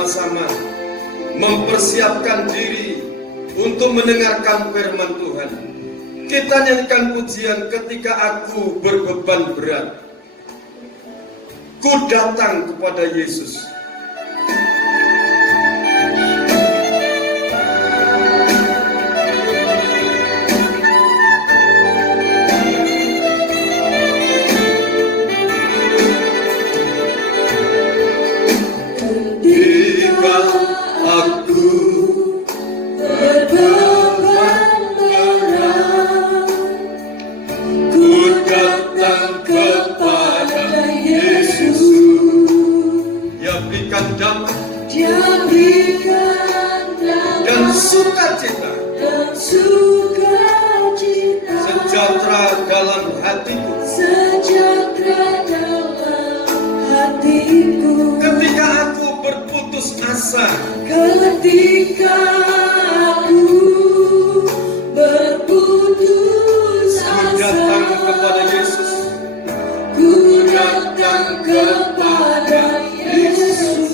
bersama-sama mempersiapkan diri untuk mendengarkan firman Tuhan. Kita nyanyikan pujian ketika aku berbeban berat. Ku datang kepada Yesus. Dan sukacita sejahtera dalam hatiku. Ketika aku berputus asa, datang kepada Yesus. Ku datang kepada Yesus.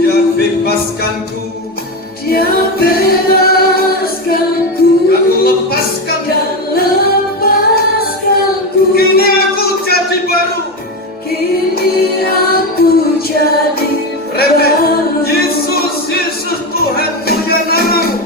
Dia bebaskanku. Dia bebaskanku dan lepaskanku. Kini aku jadi baru. Baru. Yesus, Yesus Tuhan, punya namamu.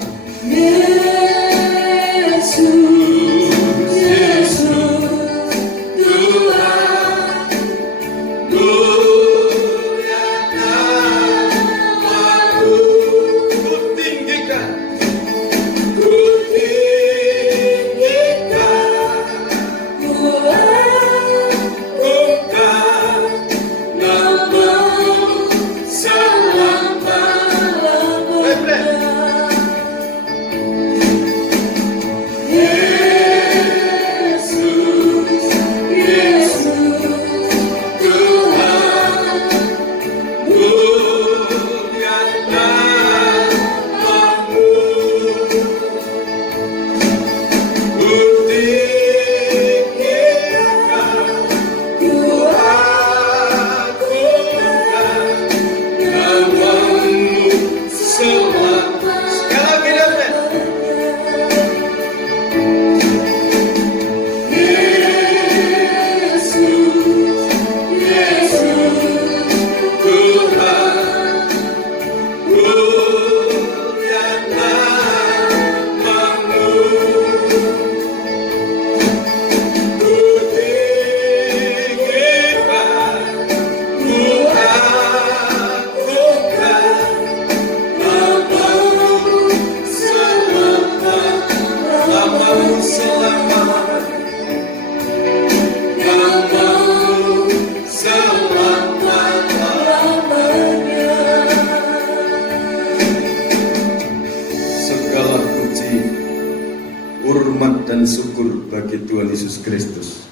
Hormat dan syukur bagi Tuhan Yesus Kristus.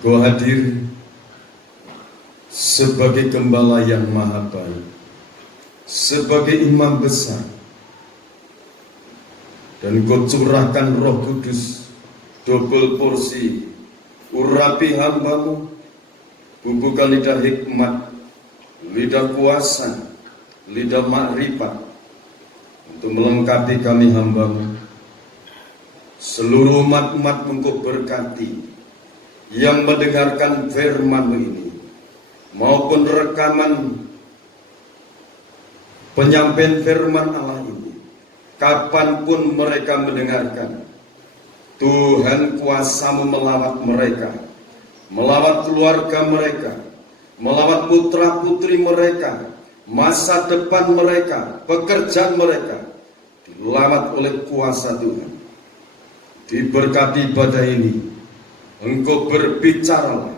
Engkau hadir sebagai gembala yang maha baik, sebagai imam besar, dan Engkau curahkan Roh Kudus double porsi, urapi hambamu, bubuhkan lidah hikmat, lidah kuasa, lidah makrifat, untuk melengkapi kami hambamu. Seluruh umat-umat Engkau berkati yang mendengarkan firman-Mu ini, maupun rekaman penyampaian firman Allah ini, kapanpun mereka mendengarkan. Tuhan, kuasa-Mu melawat mereka, melawat keluarga mereka, melawat putra-putri mereka, masa depan mereka, pekerjaan mereka, dilawat oleh kuasa Tuhan. Diberkati ibadah ini, Engkau berbicara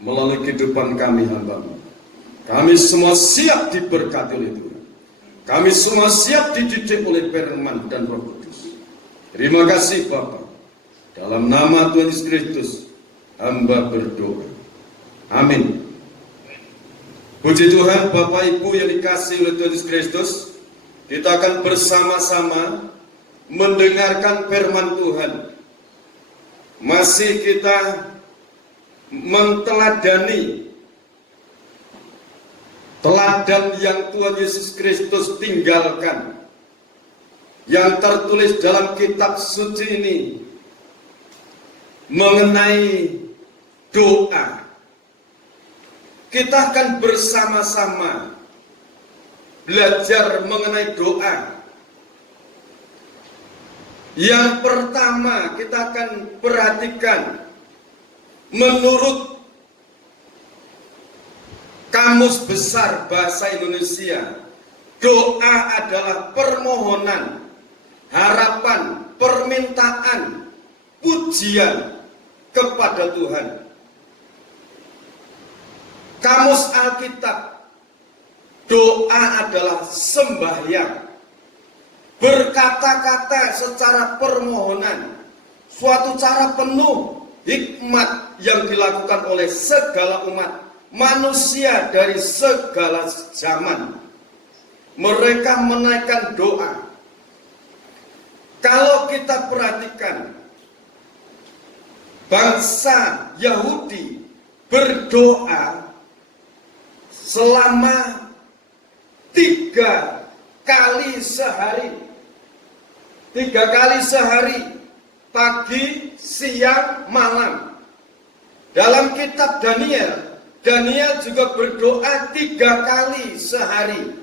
melalui kehidupan kami hamba-Mu. Kami semua siap diberkati oleh Tuhan. Kami semua siap dididik oleh firman dan Roh Kudus. Terima kasih Bapa. Dalam nama Tuhan Yesus Kristus, hamba berdoa. Amin. Puji Tuhan, Bapak Ibu yang dikasihi oleh Tuhan Yesus Kristus, kita akan bersama-sama mendengarkan firman Tuhan. Masih kita menteladani teladan yang Tuhan Yesus Kristus tinggalkan, yang tertulis dalam kitab suci ini mengenai doa. Kita akan bersama-sama belajar mengenai doa. Yang pertama kita akan perhatikan menurut Kamus Besar Bahasa Indonesia, doa adalah permohonan, harapan, permintaan, pujian kepada Tuhan. Kamus Alkitab, doa adalah sembahyang, berkata-kata secara permohonan, suatu cara penuh hikmat yang dilakukan oleh segala umat manusia dari segala zaman. Mereka menaikkan doa. Kalau kita perhatikan, bangsa Yahudi berdoa selama 3 kali sehari. 3 kali sehari, pagi, siang, malam. Dalam kitab Daniel, Daniel juga berdoa 3 kali sehari.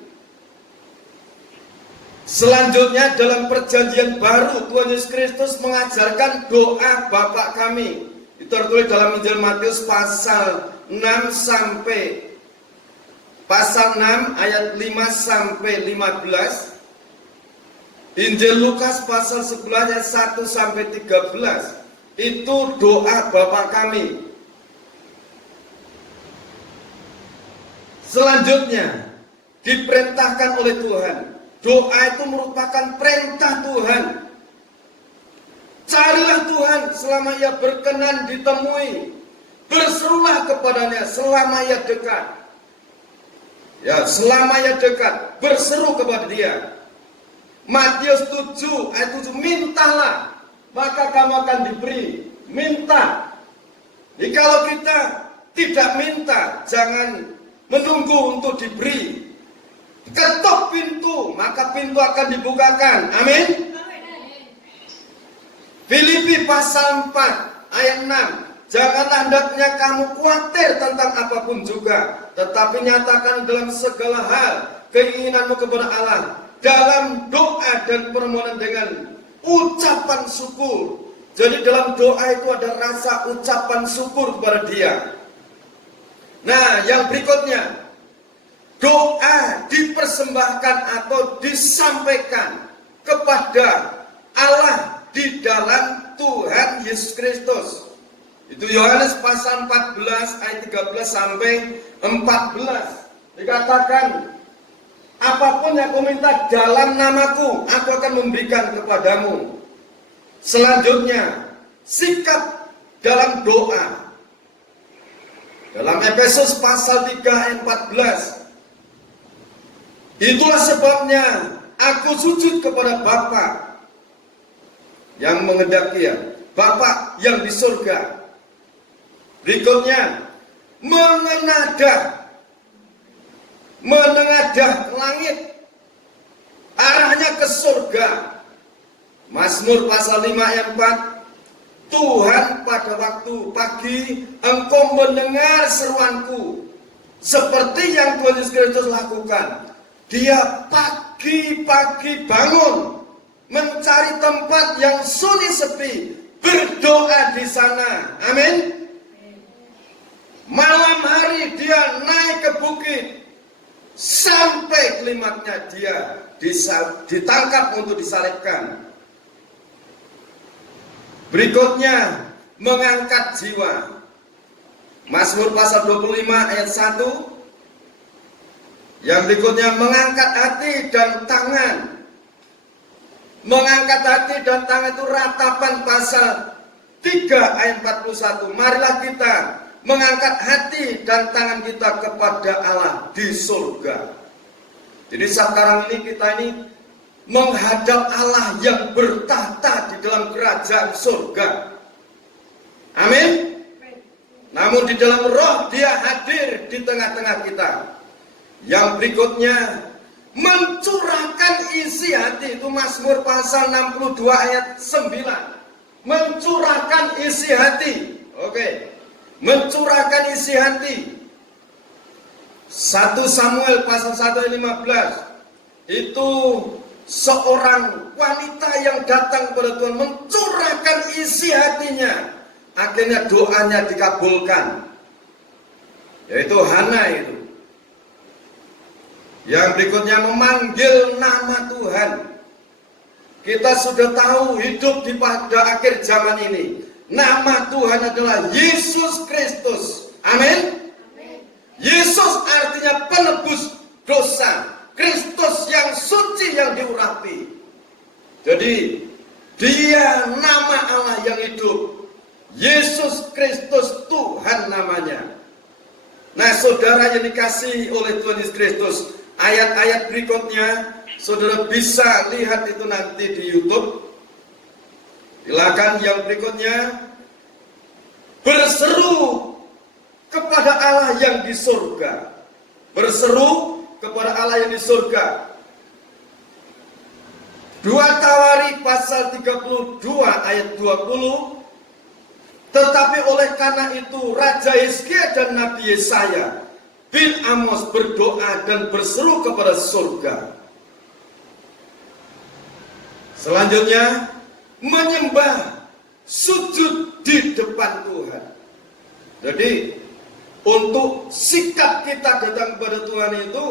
Selanjutnya dalam perjanjian baru, Tuhan Yesus Kristus mengajarkan doa Bapa kami. Itu tertulis dalam Injil Matius pasal 6 ayat 5 sampai 15. Injil Lukas pasal 11 ayat 1 sampai 13. Itu doa Bapa kami. Selanjutnya diperintahkan oleh Tuhan. Doa itu merupakan perintah Tuhan. Carilah Tuhan selama ia berkenan ditemui. Berserulah kepadanya selama ia dekat. Ya, selama ia dekat, berseru kepada dia. Matius 7 ayat 7, mintalah maka kamu akan diberi. Minta. Jadi kalau kita tidak minta, jangan menunggu untuk diberi. Ketuk pintu, maka pintu akan dibukakan. Amin. Filipi pasal 4 ayat 6. Janganlah hendaknya kamu khawatir tentang apapun juga, tetapi nyatakan dalam segala hal keinginanmu kepada Allah dalam doa dan permohonan dengan ucapan syukur. Jadi dalam doa itu ada rasa ucapan syukur kepada Dia. Nah, yang berikutnya, doa dipersembahkan atau disampaikan kepada Allah di dalam Tuhan Yesus Kristus. Itu Yohanes pasal 14 ayat 13 sampai 14. Dikatakan, apapun yang kau minta dalam namaku, aku akan memberikan kepadamu. Selanjutnya, sikap dalam doa. Dalam Efesus pasal 3 ayat 14. Itulah sebabnya aku sujud kepada Bapa yang menghendaki, Bapa yang di surga. Berikutnya, menengadah ke langit, arahnya ke surga. Mazmur pasal 5 ayat 4. Tuhan, pada waktu pagi engkau mendengar seruanku, seperti yang Tuhan Yesus Kristus lakukan. Dia pagi-pagi bangun, mencari tempat yang sunyi sepi, berdoa di sana. Amin. Malam hari dia naik ke bukit, sampai klimaknya dia ditangkap untuk disalibkan. Berikutnya, mengangkat jiwa. Mazmur pasal 25 ayat 1. Yang berikutnya, mengangkat hati dan tangan. Mengangkat hati dan tangan itu ratapan pasal 3 ayat 41. Marilah kita mengangkat hati dan tangan kita kepada Allah di surga. Jadi sekarang ini kita ini menghadap Allah yang bertahta di dalam kerajaan surga. Amin. Namun di dalam roh dia hadir di tengah-tengah kita. Yang berikutnya, mencurahkan isi hati. Itu Mazmur pasal 62 ayat 9. Mencurahkan isi hati. Oke. Mencurahkan isi hati. 1 Samuel pasal 1 ayat 15. Itu seorang wanita yang datang kepada Tuhan mencurahkan isi hatinya. Akhirnya doanya dikabulkan. Yaitu Hana itu. Yang berikutnya memanggil nama Tuhan. Kita sudah tahu hidup di pada akhir zaman ini. Nama Tuhan adalah Yesus Kristus. Amin. Yesus artinya penebus dosa. Kristus yang suci yang diurapi. Jadi dia nama Allah yang hidup. Yesus Kristus Tuhan namanya. Nah saudara yang dikasihi oleh Tuhan Yesus Kristus, ayat-ayat berikutnya saudara bisa lihat itu nanti di YouTube. Silakan yang berikutnya. Berseru kepada Allah yang di surga. Berseru kepada Allah yang di surga. 2 Tawari pasal 32 ayat 20. Tetapi oleh karena itu Raja Hizkia dan Nabi Yesaya bin Amos berdoa dan berseru kepada surga. Selanjutnya menyembah, sujud di depan Tuhan. Jadi untuk sikap kita datang kepada Tuhan itu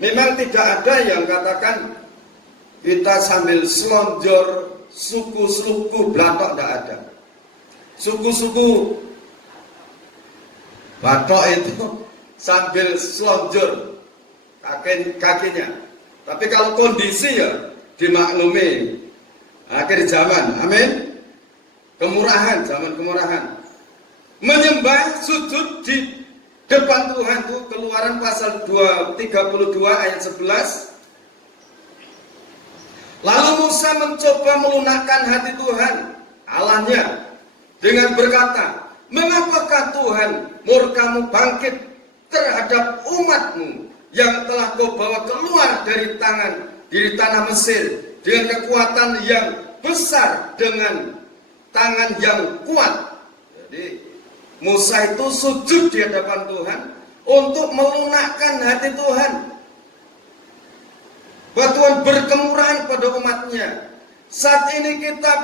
memang tidak ada yang katakan kita sambil selonjor suku-suku Batak, tidak ada. Suku-suku Batak itu sambil selonjor kakinya. Tapi kalau kondisi ya dimaklumi akhir zaman. Amin. Kemurahan, zaman kemurahan. Menyembah, sujud di depan Tuhan itu Keluaran pasal 32 ayat 11. Lalu Musa mencoba melunakkan hati Tuhan Allahnya dengan berkata, mengapakah Tuhan murkamu bangkit terhadap umatmu yang telah kau bawa keluar dari tanah Mesir dengan kekuatan yang besar, dengan tangan yang kuat. Jadi Musa itu sujud di hadapan Tuhan untuk melunakkan hati Tuhan. Bahwa Tuhan berkemurahan pada umatnya. Saat ini kita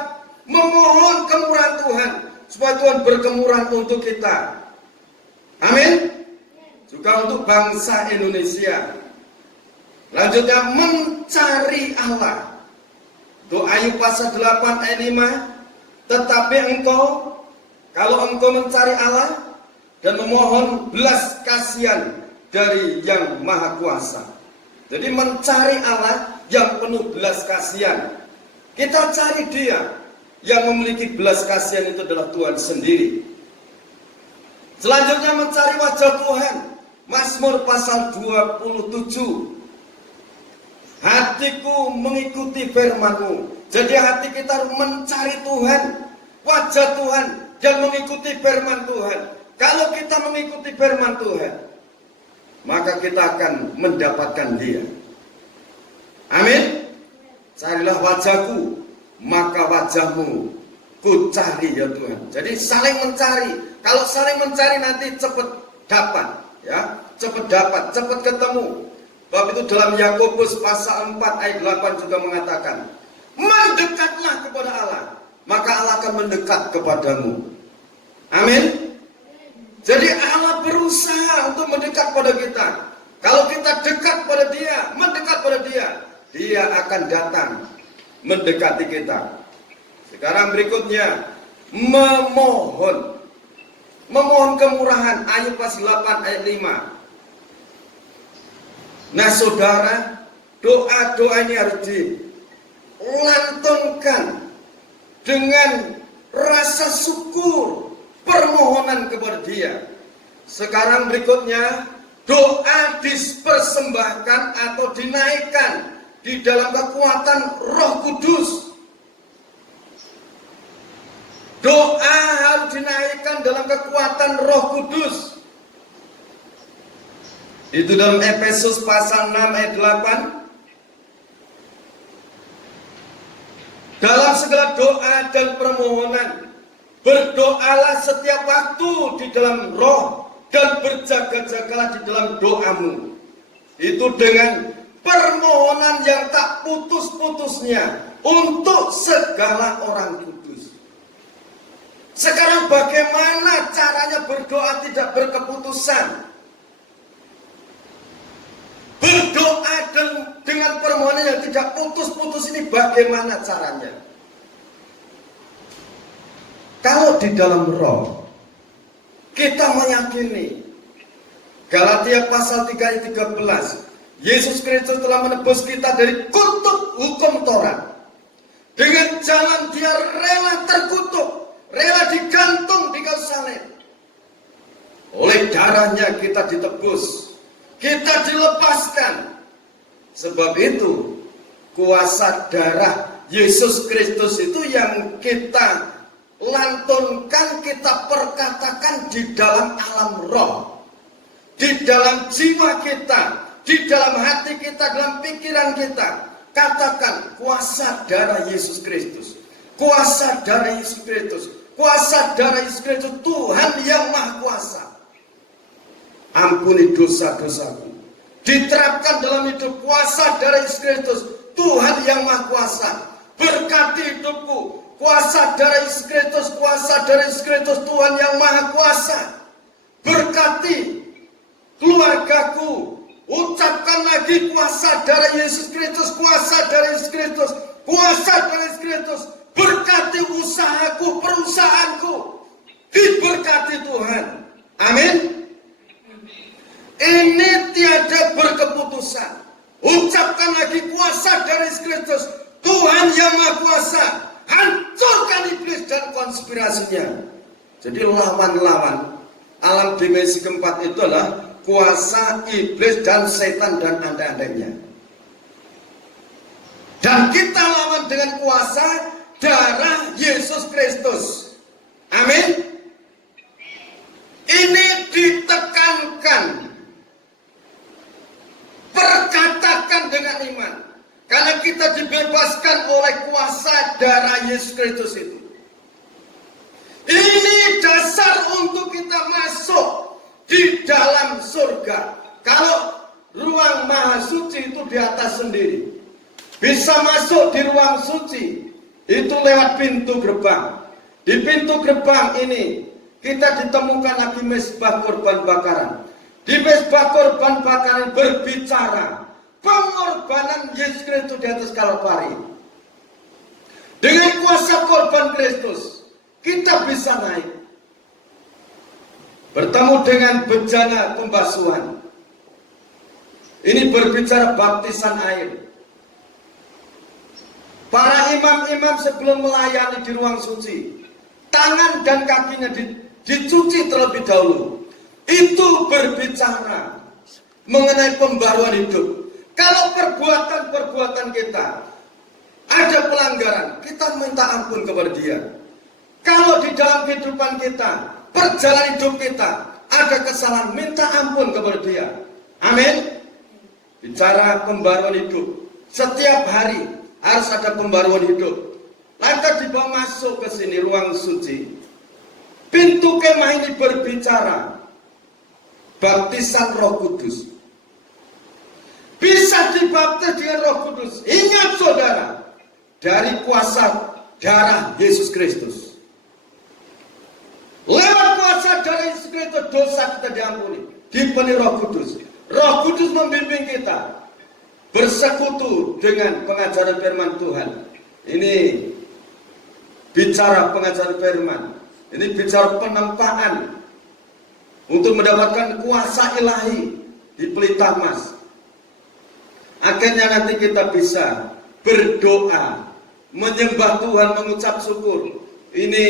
memohon kemurahan Tuhan supaya Tuhan berkemurahan untuk kita. Amin. Juga untuk bangsa Indonesia. Lanjutnya mencari Allah. Itu Ayub pasal 8 ayat 5. Tetapi engkau, kalau engkau mencari Allah dan memohon belas kasihan dari yang Maha Kuasa. Jadi mencari Allah yang penuh belas kasihan. Kita cari Dia. Yang memiliki belas kasihan itu adalah Tuhan sendiri. Selanjutnya mencari wajah Tuhan. Mazmur pasal 27. Hatiku mengikuti firman-Mu. Jadi hati kita harus mencari Tuhan. Wajah Tuhan yang mengikuti firman Tuhan. Kalau kita mengikuti firman Tuhan, maka kita akan mendapatkan Dia. Amin. Carilah wajahku, maka wajahmu ku cari ya Tuhan. Jadi saling mencari. Kalau saling mencari nanti cepat dapat, ya, cepat dapat, cepat ketemu. Sebab itu dalam Yakobus pasal 4 ayat 8 juga mengatakan, mendekatlah kepada Allah, maka Allah akan mendekat kepadamu. Amin. Jadi Allah berusaha untuk mendekat pada kita. Kalau kita dekat pada Dia, mendekat pada Dia, Dia akan datang mendekati kita. Sekarang berikutnya memohon kemurahan. Ayat pasal 8 ayat 5. Nah saudara, doa-doa ini harus dilantunkan dengan rasa syukur, permohonan kepada Dia. Sekarang berikutnya doa dipersembahkan atau dinaikkan di dalam kekuatan Roh Kudus. Doa harus dinaikkan dalam kekuatan Roh Kudus. Itu dalam Efesus pasal 6 ayat 8. Dalam segala doa dan permohonan, berdoalah setiap waktu di dalam roh dan berjaga-jagalah di dalam doamu. Itu dengan permohonan yang tak putus-putusnya untuk segala orang kudus. Sekarang bagaimana caranya berdoa tidak berkeputusan? Berdoa dengan permohonan yang tidak putus-putus ini bagaimana caranya? Kalau di dalam roh kita meyakini Galatia pasal 3 ayat 13, Yesus Kristus telah menebus kita dari kutuk hukum Taurat. Dengan jalan dia rela terkutuk, rela digantung di kayu salib. Oleh darahnya kita ditebus, kita dilepaskan. Sebab itu kuasa darah Yesus Kristus itu yang kita lantunkan, kita perkatakan di dalam alam roh, di dalam jiwa kita, di dalam hati kita, dalam pikiran kita. Katakan kuasa darah Yesus Kristus, kuasa darah Yesus Kristus, kuasa darah Yesus Kristus, Tuhan yang Maha Kuasa. Ampuni dosa-dosaku. Diterapkan dalam hidup kuasa darah Yesus Kristus, Tuhan yang Maha Kuasa. Berkati hidupku, kuasa darah Yesus Kristus, kuasa darah Yesus Kristus, Tuhan yang Maha Kuasa. Berkati keluargaku, ucapkan lagi kuasa darah Yesus Kristus, kuasa darah Yesus Kristus, kuasa darah Yesus Kristus. Berkati usahaku, perusahaanku, diberkati Tuhan. Amin. Ini tiada berkeputusan. Ucapkan lagi kuasa dari Yesus Kristus, Tuhan yang Maha Kuasa. Hancurkan iblis dan konspirasinya. Jadi lawan-lawan alam dimensi keempat itu adalah kuasa iblis dan setan dan anda-andanya. Dan kita lawan dengan kuasa darah Yesus Kristus. Amin. Ini ditekankan. Perkatakan dengan iman. Karena kita dibebaskan oleh kuasa darah Yesus Kristus itu. Ini dasar untuk kita masuk di dalam surga. Kalau ruang maha suci itu di atas sendiri. Bisa masuk di ruang suci itu lewat pintu gerbang. Di pintu gerbang ini kita ditemukan lagi mezbah korban bakaran. Di mezbah korban bakaran berbicara pengorbanan Yesus Kristus di atas Kalvari. Dengan kuasa korban Kristus kita bisa naik, bertemu dengan bejana pembasuhan. Ini berbicara baptisan air. Para imam-imam sebelum melayani di ruang suci, tangan dan kakinya dicuci terlebih dahulu. Itu berbicara mengenai pembaruan hidup. Kalau perbuatan-perbuatan kita ada pelanggaran, kita minta ampun kepada Dia. Kalau di dalam kehidupan kita, perjalanan hidup kita ada kesalahan, minta ampun kepada Dia. Amin. Bicara pembaruan hidup, setiap hari harus ada pembaruan hidup. Lantas dibawa masuk ke sini ruang suci. Pintu kemah ini berbicara baptisan Roh Kudus. Bisa dibaptis dengan Roh Kudus. Ingat saudara, dari kuasa darah Yesus Kristus. Lewat kuasa darah Yesus Kristus dosa kita diampuni, dipenuhi Roh Kudus. Roh Kudus membimbing kita bersekutu dengan pengajaran firman Tuhan. Ini bicara pengajaran firman. Ini bicara penempaan untuk mendapatkan kuasa ilahi di pelita emas. Akhirnya nanti kita bisa berdoa, menyembah Tuhan, mengucap syukur. Ini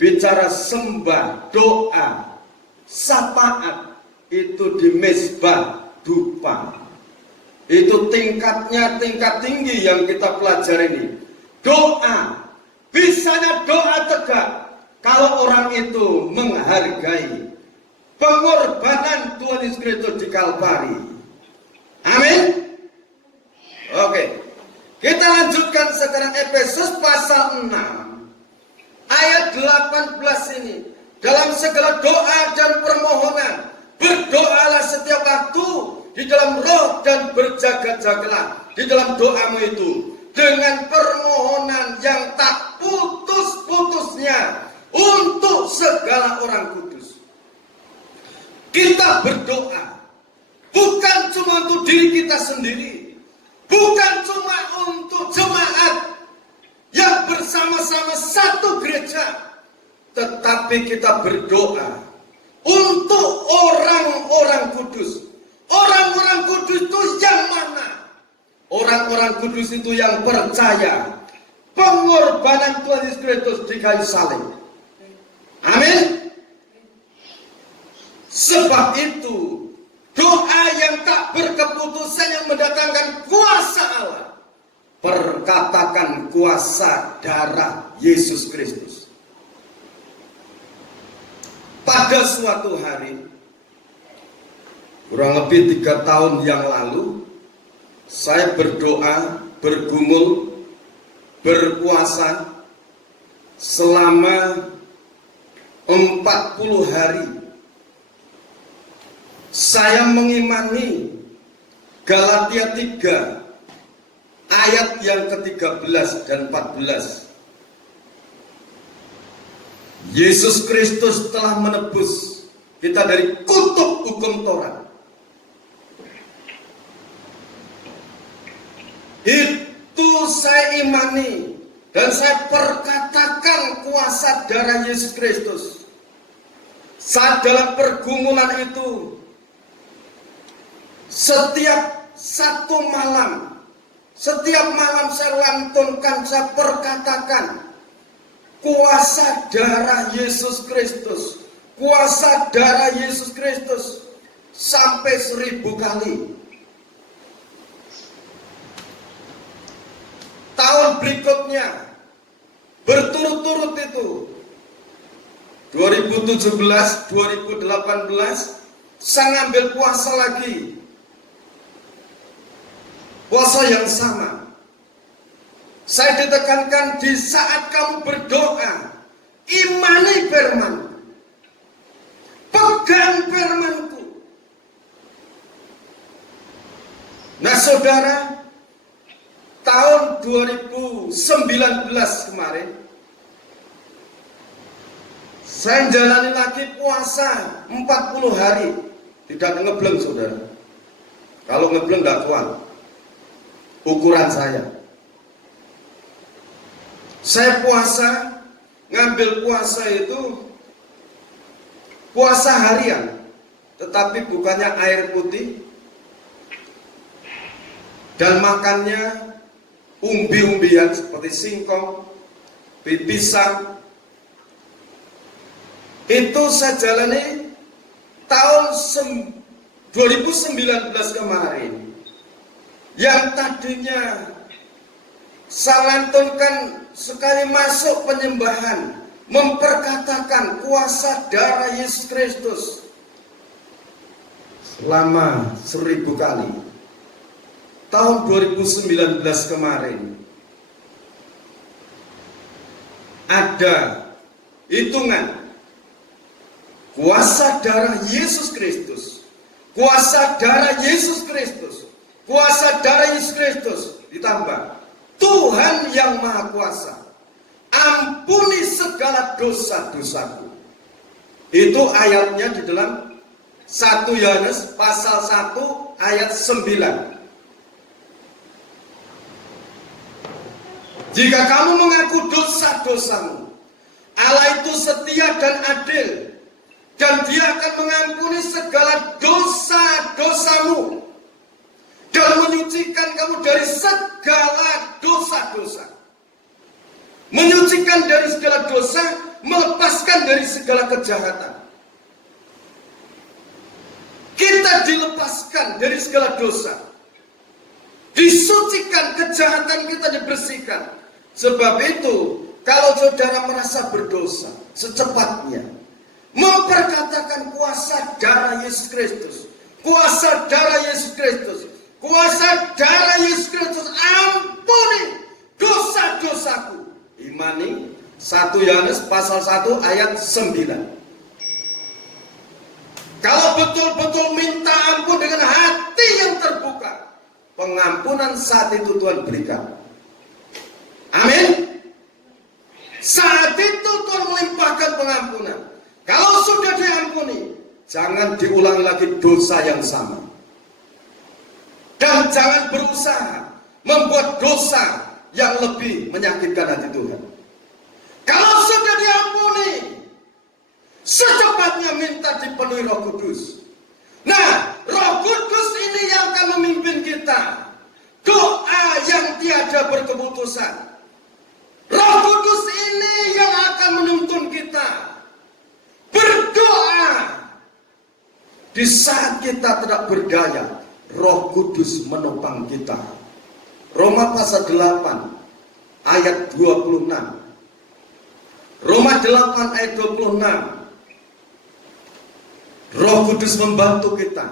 bicara sembah, doa, syafaat. Itu di mezbah dupa. Itu tingkatnya tingkat tinggi yang kita pelajari ini. Doa, bisanya doa tegak kalau orang itu menghargai pengorbanan Tuhan Yesus Kristus di Kalvari. Amin. Oke. Kita lanjutkan sekarang Efesus pasal 6 ayat 18 ini. Dalam segala doa dan permohonan, berdoalah setiap waktu di dalam roh dan berjaga-jagalah di dalam doamu itu dengan permohonan yang tak putus-putusnya untuk segala orang kudus. Kita berdoa bukan cuma untuk diri kita sendiri, bukan cuma untuk jemaat yang bersama-sama satu gereja, tetapi kita berdoa untuk orang-orang kudus. Orang-orang kudus itu yang mana? Orang-orang kudus itu yang percaya pengorbanan Tuhan Yesus Kristus di kayu salib. Amin. Sebab itu doa yang tak berkeputusan yang mendatangkan kuasa Allah, perkatakan kuasa darah Yesus Kristus. Pada suatu hari, kurang lebih 3 tahun yang lalu, saya berdoa, bergumul, berpuasa selama 40 hari. Saya mengimani Galatia 3 ayat yang ke-13 dan 14. Yesus Kristus telah menebus kita dari kutuk hukum Taurat. Itu saya imani dan saya perkatakan kuasa darah Yesus Kristus. Saat dalam pergumulan itu, setiap malam saya lantunkan, saya perkatakan kuasa darah Yesus Kristus, kuasa darah Yesus Kristus sampai 1000 kali. Tahun berikutnya berturut-turut itu 2017, 2018 saya ngambil puasa lagi. Puasa yang sama. Saya ditekankan di saat kamu berdoa, imani firman, pegang firmanku. Nah saudara, tahun 2019 kemarin, saya jalani lagi puasa 40 hari. Tidak ngebleng saudara. Kalau ngebleng tidak kuat ukuran saya. Saya puasa, ngambil puasa itu puasa harian, tetapi bukannya air putih, dan makannya umbi-umbian seperti singkong, pisang. Itu saya jalani tahun 2019 kemarin. Yang tadinya saya lantunkan sekali masuk penyembahan, memperkatakan kuasa darah Yesus Kristus selama 1000 kali. Tahun 2019 kemarin ada hitungan kuasa darah Yesus Kristus, kuasa darah Yesus Kristus, kuasa darah Yesus Kristus ditambah Tuhan yang Maha Kuasa, ampuni segala dosa-dosaku. Itu ayatnya di dalam 1 Yohanes pasal 1 ayat 9. Jika kamu mengaku dosa-dosamu, Allah itu setia dan adil, dan Dia akan mengampuni segala dosa-dosamu dan menyucikan kamu dari segala dosa-dosa. Menyucikan dari segala dosa, melepaskan dari segala kejahatan. Kita dilepaskan dari segala dosa, disucikan, kejahatan kita dibersihkan. Sebab itu, kalau saudara merasa berdosa, secepatnya memperkatakan kuasa darah Yesus Kristus. Kuasa darah Yesus Kristus. Kuasa darah Yesus Kristus, ampuni dosa-dosaku. Imani 1 Yohanes pasal 1 ayat 9. Kalau betul-betul minta ampun dengan hati yang terbuka, pengampunan saat itu Tuhan berikan. Amin. Saat itu Tuhan melimpahkan pengampunan. Kalau sudah diampuni, jangan diulangi lagi dosa yang sama. Dan jangan berusaha membuat dosa yang lebih menyakitkan hati Tuhan. Kalau sudah diampuni, secepatnya minta dipenuhi Roh Kudus. Nah, Roh Kudus ini yang akan memimpin kita. Doa yang tiada berkeputusan. Roh Kudus ini yang akan menuntun kita berdoa. Di saat kita tidak berdaya, Roh Kudus menopang kita. Roma pasal 8 ayat 26. Roma 8 ayat 26. Roh Kudus membantu kita.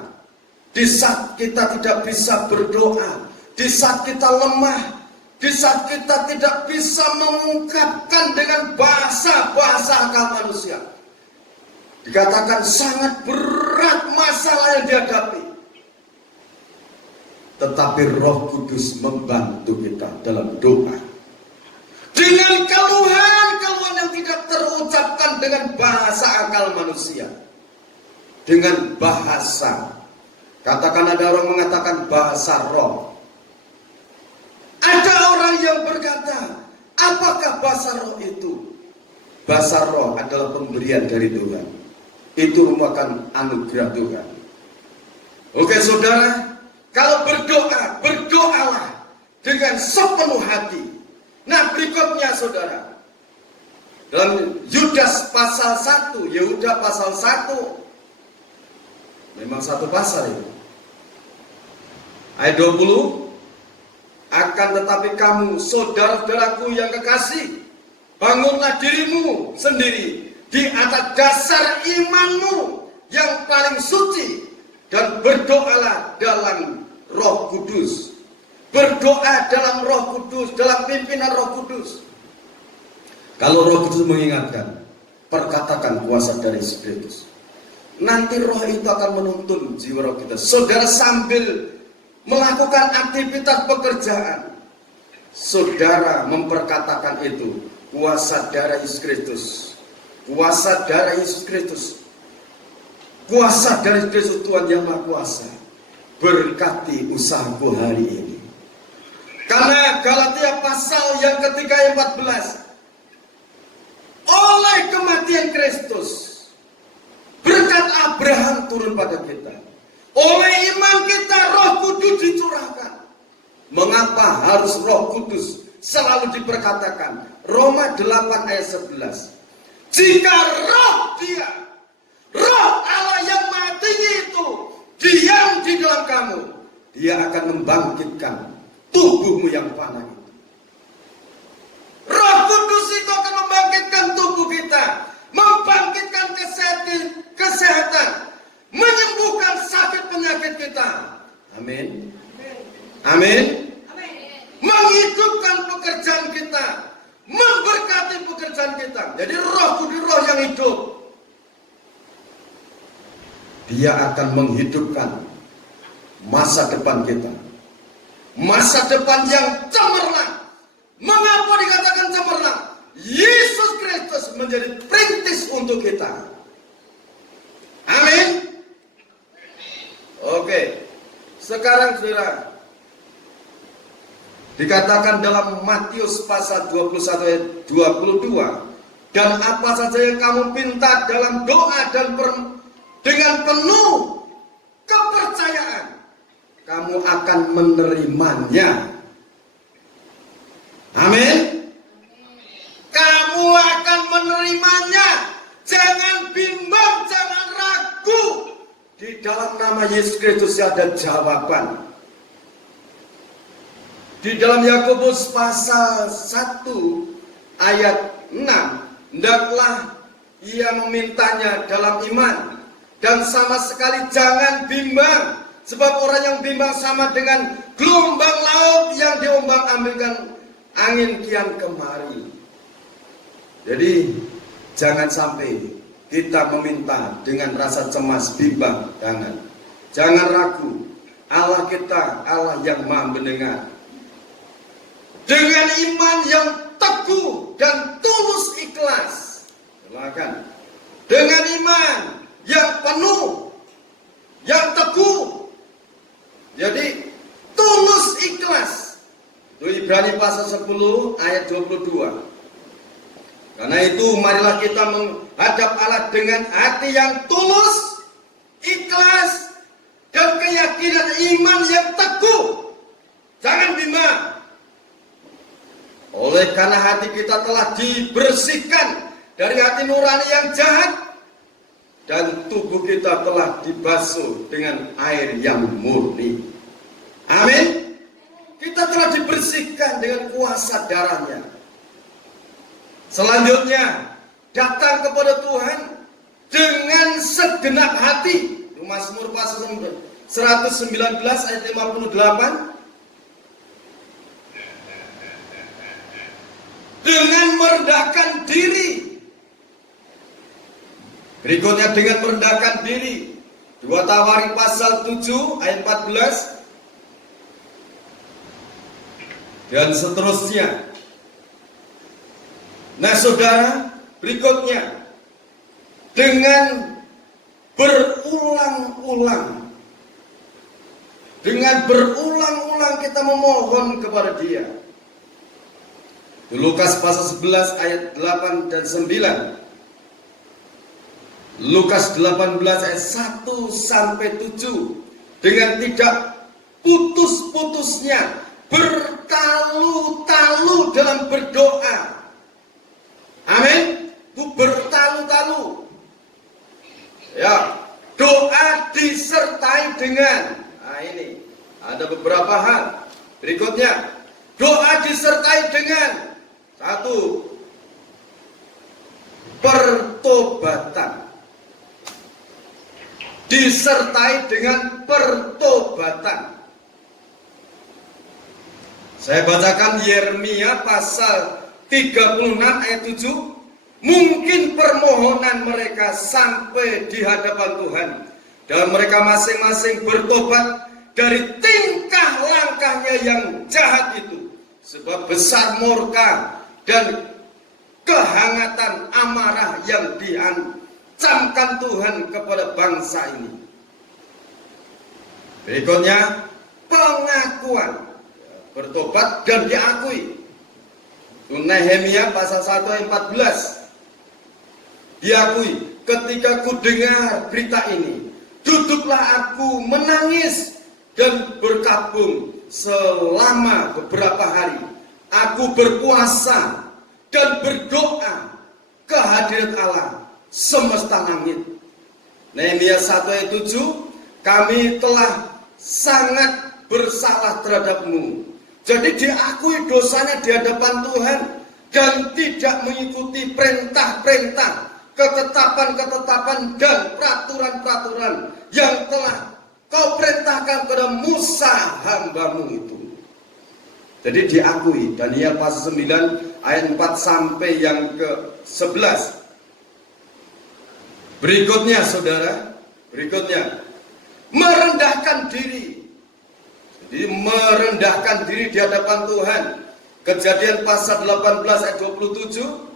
Di saat kita tidak bisa berdoa, di saat kita lemah, di saat kita tidak bisa mengungkapkan dengan bahasa akal manusia. Dikatakan sangat berat masalah yang dihadapi. Tetapi Roh Kudus membantu kita dalam doa. Dengan keluhan yang tidak terucapkan dengan bahasa akal manusia. Dengan bahasa. Katakan ada orang mengatakan bahasa roh. Ada orang yang berkata, apakah bahasa roh itu? Bahasa roh adalah pemberian dari Tuhan. Itu merupakan anugerah Tuhan. Oke saudara, kalau berdoa, berdoalah dengan sepenuh hati. Nah berikutnya saudara, dalam Yudas pasal 1, Yehuda pasal 1, memang satu pasal itu. Ayat 20, akan tetapi kamu saudara-saudaraku yang kekasih, bangunlah dirimu sendiri di atas dasar imanmu yang paling suci dan berdoalah dalam Roh Kudus. Berdoa dalam Roh Kudus, dalam pimpinan Roh Kudus. Kalau Roh Kudus mengingatkan, perkatakan kuasa dari Kristus. Nanti Roh itu akan menuntun jiwa roh kita. Saudara sambil melakukan aktivitas pekerjaan, saudara memperkatakan itu, kuasa darah Yesus Kristus. Kuasa darah Yesus Kristus. Kuasa dari Kristus Tuhan yang Maha Kuasa. Berkati usahaku hari ini. Karena Galatia pasal yang ketiga ayat 14. Oleh kematian Kristus, berkat Abraham turun pada kita. Oleh iman kita Roh Kudus dicurahkan. Mengapa harus Roh Kudus selalu diperkatakan? Roma 8 ayat 11. Jika roh dia, roh Allah yang Maha Tinggi itu diam di dalam kamu, dia akan membangkitkan tubuhmu yang fana itu. Roh Kudus itu akan membangkitkan tubuh kita, membangkitkan kesehatan, menyembuhkan sakit penyakit kita. Amin. Amin. Menghidupkan pekerjaan kita, memberkati pekerjaan kita. Jadi Roh Kudus roh yang hidup. Dia akan menghidupkan masa depan kita. Masa depan yang cemerlang. Mengapa dikatakan cemerlang? Yesus Kristus menjadi perintis untuk kita. Amin. Oke. Sekarang saudara, dikatakan dalam Matius pasal 21 ayat 22, dan apa saja yang kamu minta dalam doa dan dengan penuh kepercayaan, kamu akan menerimanya. Amin. Kamu akan menerimanya. Jangan bimbang, jangan ragu. Di dalam nama Yesus Kristus ada jawaban. Di dalam Yakobus pasal 1 ayat 6, hendaklah ia memintanya dalam iman. Dan sama sekali jangan bimbang, sebab orang yang bimbang sama dengan gelombang laut yang diombang-ambingkan angin kian kemari. Jadi jangan sampai kita meminta dengan rasa cemas, bimbang, jangan. Jangan ragu, Allah kita Allah yang maha mendengar. Dengan iman yang teguh dan tulus ikhlas, silakan. Dengan iman yang penuh, yang teguh, jadi tulus ikhlas. Itu Ibrani pasal 10 ayat 22. Karena itu marilah kita menghadap Allah dengan hati yang tulus, ikhlas, dan keyakinan iman yang teguh. Jangan bimbang. Oleh karena hati kita telah dibersihkan dari hati nurani yang jahat, dan tubuh kita telah dibasuh dengan air yang murni. Amin. Kita telah dibersihkan dengan kuasa darahnya. Selanjutnya, datang kepada Tuhan dengan segenap hati. Mazmur pasal 119 ayat 58. Dengan merendahkan diri. Berikutnya dengan merendahkan diri. 2 Tawarik pasal 7 ayat 14. Dan seterusnya. Nah saudara, berikutnya. Dengan berulang-ulang. Dengan berulang-ulang kita memohon kepada Dia. Lukas pasal 11 ayat 8 dan 9. Lukas 18 ayat 1 sampai 7. Dengan tidak putus-putusnya bertalu-talu dalam berdoa. Amin. Itu bertalu-talu. Ya, doa disertai dengan. Nah ini ada beberapa hal. Berikutnya, doa disertai dengan satu, pertobatan. Disertai dengan pertobatan. Saya bacakan Yeremia pasal 36 ayat 7. Mungkin permohonan mereka sampai di hadapan Tuhan, dan mereka masing-masing bertobat dari tingkah langkahnya yang jahat itu. Sebab besar murka dan kehangatan amarah yang diancamkan Tuhan kepada bangsa ini. Berikutnya, pengakuan. Bertobat dan diakui. Nehemia pasal 1 ayat 14. Diakui, ketika ku dengar berita ini, duduklah aku menangis dan berkabung selama beberapa hari. Aku berpuasa dan berdoa ke hadirat Allah semesta langit. Nehemia 1 ayat 7, kami telah sangat bersalah terhadapmu. Jadi diakui dosanya di hadapan Tuhan dan tidak mengikuti perintah-perintah, ketetapan-ketetapan dan peraturan-peraturan yang telah kau perintahkan kepada Musa hambamu itu. Jadi diakui. Daniel pasal 9 ayat 4 sampai yang ke-11. Berikutnya saudara, merendahkan diri. Jadi merendahkan diri di hadapan Tuhan. Kejadian pasal 18 ayat 27.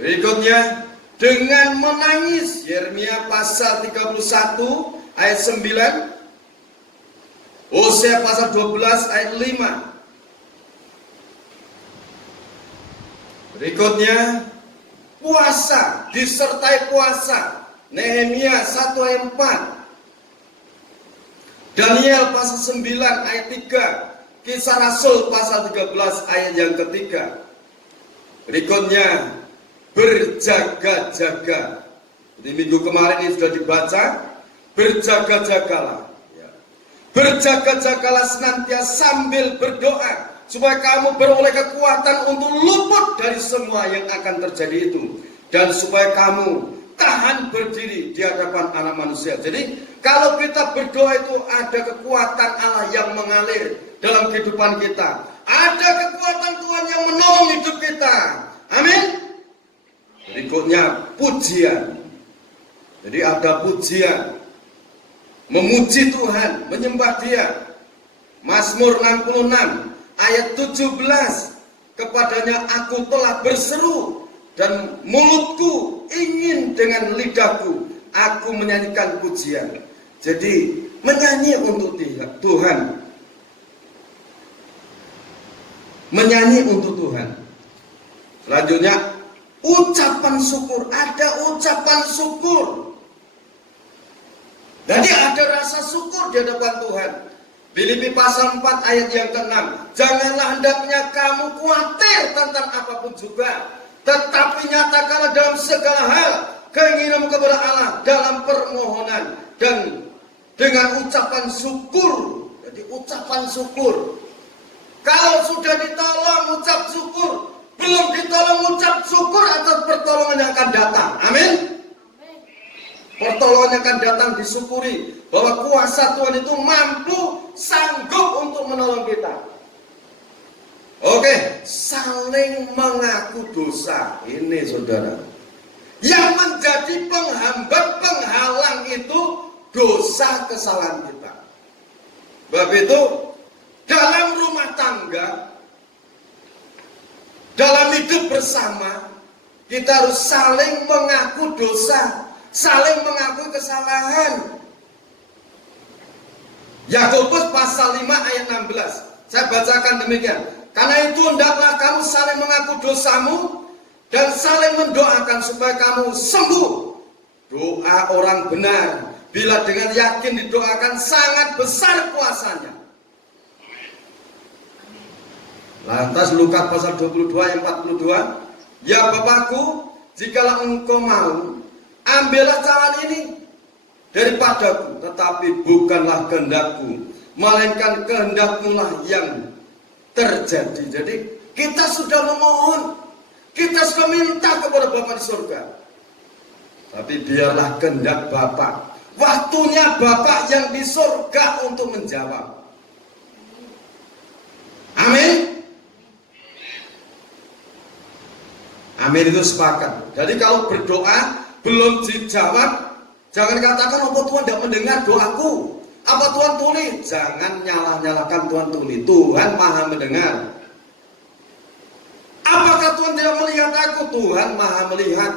Berikutnya, dengan menangis. Yeremia pasal 31 ayat 9. Hosea pasal 12 ayat 5. Berikutnya, puasa, disertai puasa. Nehemia 1 ayat 4. Daniel pasal 9 ayat 3. Kisah Rasul pasal 13 ayat yang ketiga. Berikutnya, berjaga-jaga. Di minggu kemarin ini sudah dibaca. Berjaga-jagalah. Berjaga-jagalah senantiasa sambil berdoa, supaya kamu beroleh kekuatan untuk luput dari semua yang akan terjadi itu. dan supaya kamu tahan berdiri di hadapan anak manusia. Jadi kalau kita berdoa itu ada kekuatan Allah yang mengalir dalam kehidupan kita. Ada kekuatan Tuhan yang menolong hidup kita. Amin. Berikutnya pujian. Jadi ada pujian. Memuji Tuhan, menyembah Dia. Mazmur 66 ayat 17. Kepadanya aku telah berseru dan mulutku ingin dengan lidahku aku menyanyikan pujian. Jadi menyanyi untuk Tuhan. Menyanyi untuk Tuhan. Selanjutnya ucapan syukur. Ada ucapan syukur. Jadi ada rasa syukur di hadapan Tuhan. Filipi pasal 4 ayat yang ke-6. Janganlah hendaknya kamu khawatir tentang apapun juga, tetapi nyatakanlah dalam segala hal keinginanmu kepada Allah dalam permohonan dan dengan ucapan syukur. Jadi ucapan syukur. Kalau sudah ditolong ucap syukur, belum ditolong ucap syukur atas pertolongan yang akan datang. Amin. Pertolongan yang akan datang disyukuri bahwa kuasa Tuhan itu mampu, sanggup untuk menolong kita. Oke, saling mengaku dosa. Ini saudara, yang menjadi penghambat, penghalang itu dosa kesalahan kita. Sebab itu dalam rumah tangga, dalam hidup bersama, kita harus saling mengaku dosa, saling mengakui kesalahan. Yakobus pasal 5 ayat 16. Saya bacakan demikian. Karena itu hendaklah kamu saling mengaku dosamu dan saling mendoakan supaya kamu sembuh. Doa orang benar bila dengan yakin didoakan sangat besar kuasanya. Lantas Lukas pasal 22 ayat 42. Ya Bapakku, jikalau engkau mau, ambillah cawan ini daripadaku, tetapi bukanlah kehendakku, melainkan kehendakmu lah yang terjadi. Jadi kita sudah memohon, kita sudah minta kepada Bapa di surga, tapi biarlah kehendak Bapa, waktunya Bapa yang di surga untuk menjawab. Amin. Amin itu sepakat. Jadi kalau berdoa belum dijawab, jangan katakan apa Tuhan tidak mendengar doaku, apa Tuhan tuli. Jangan nyalahkan Tuhan tuli. Tuhan maha mendengar. Apakah Tuhan tidak melihat aku? Tuhan maha melihat.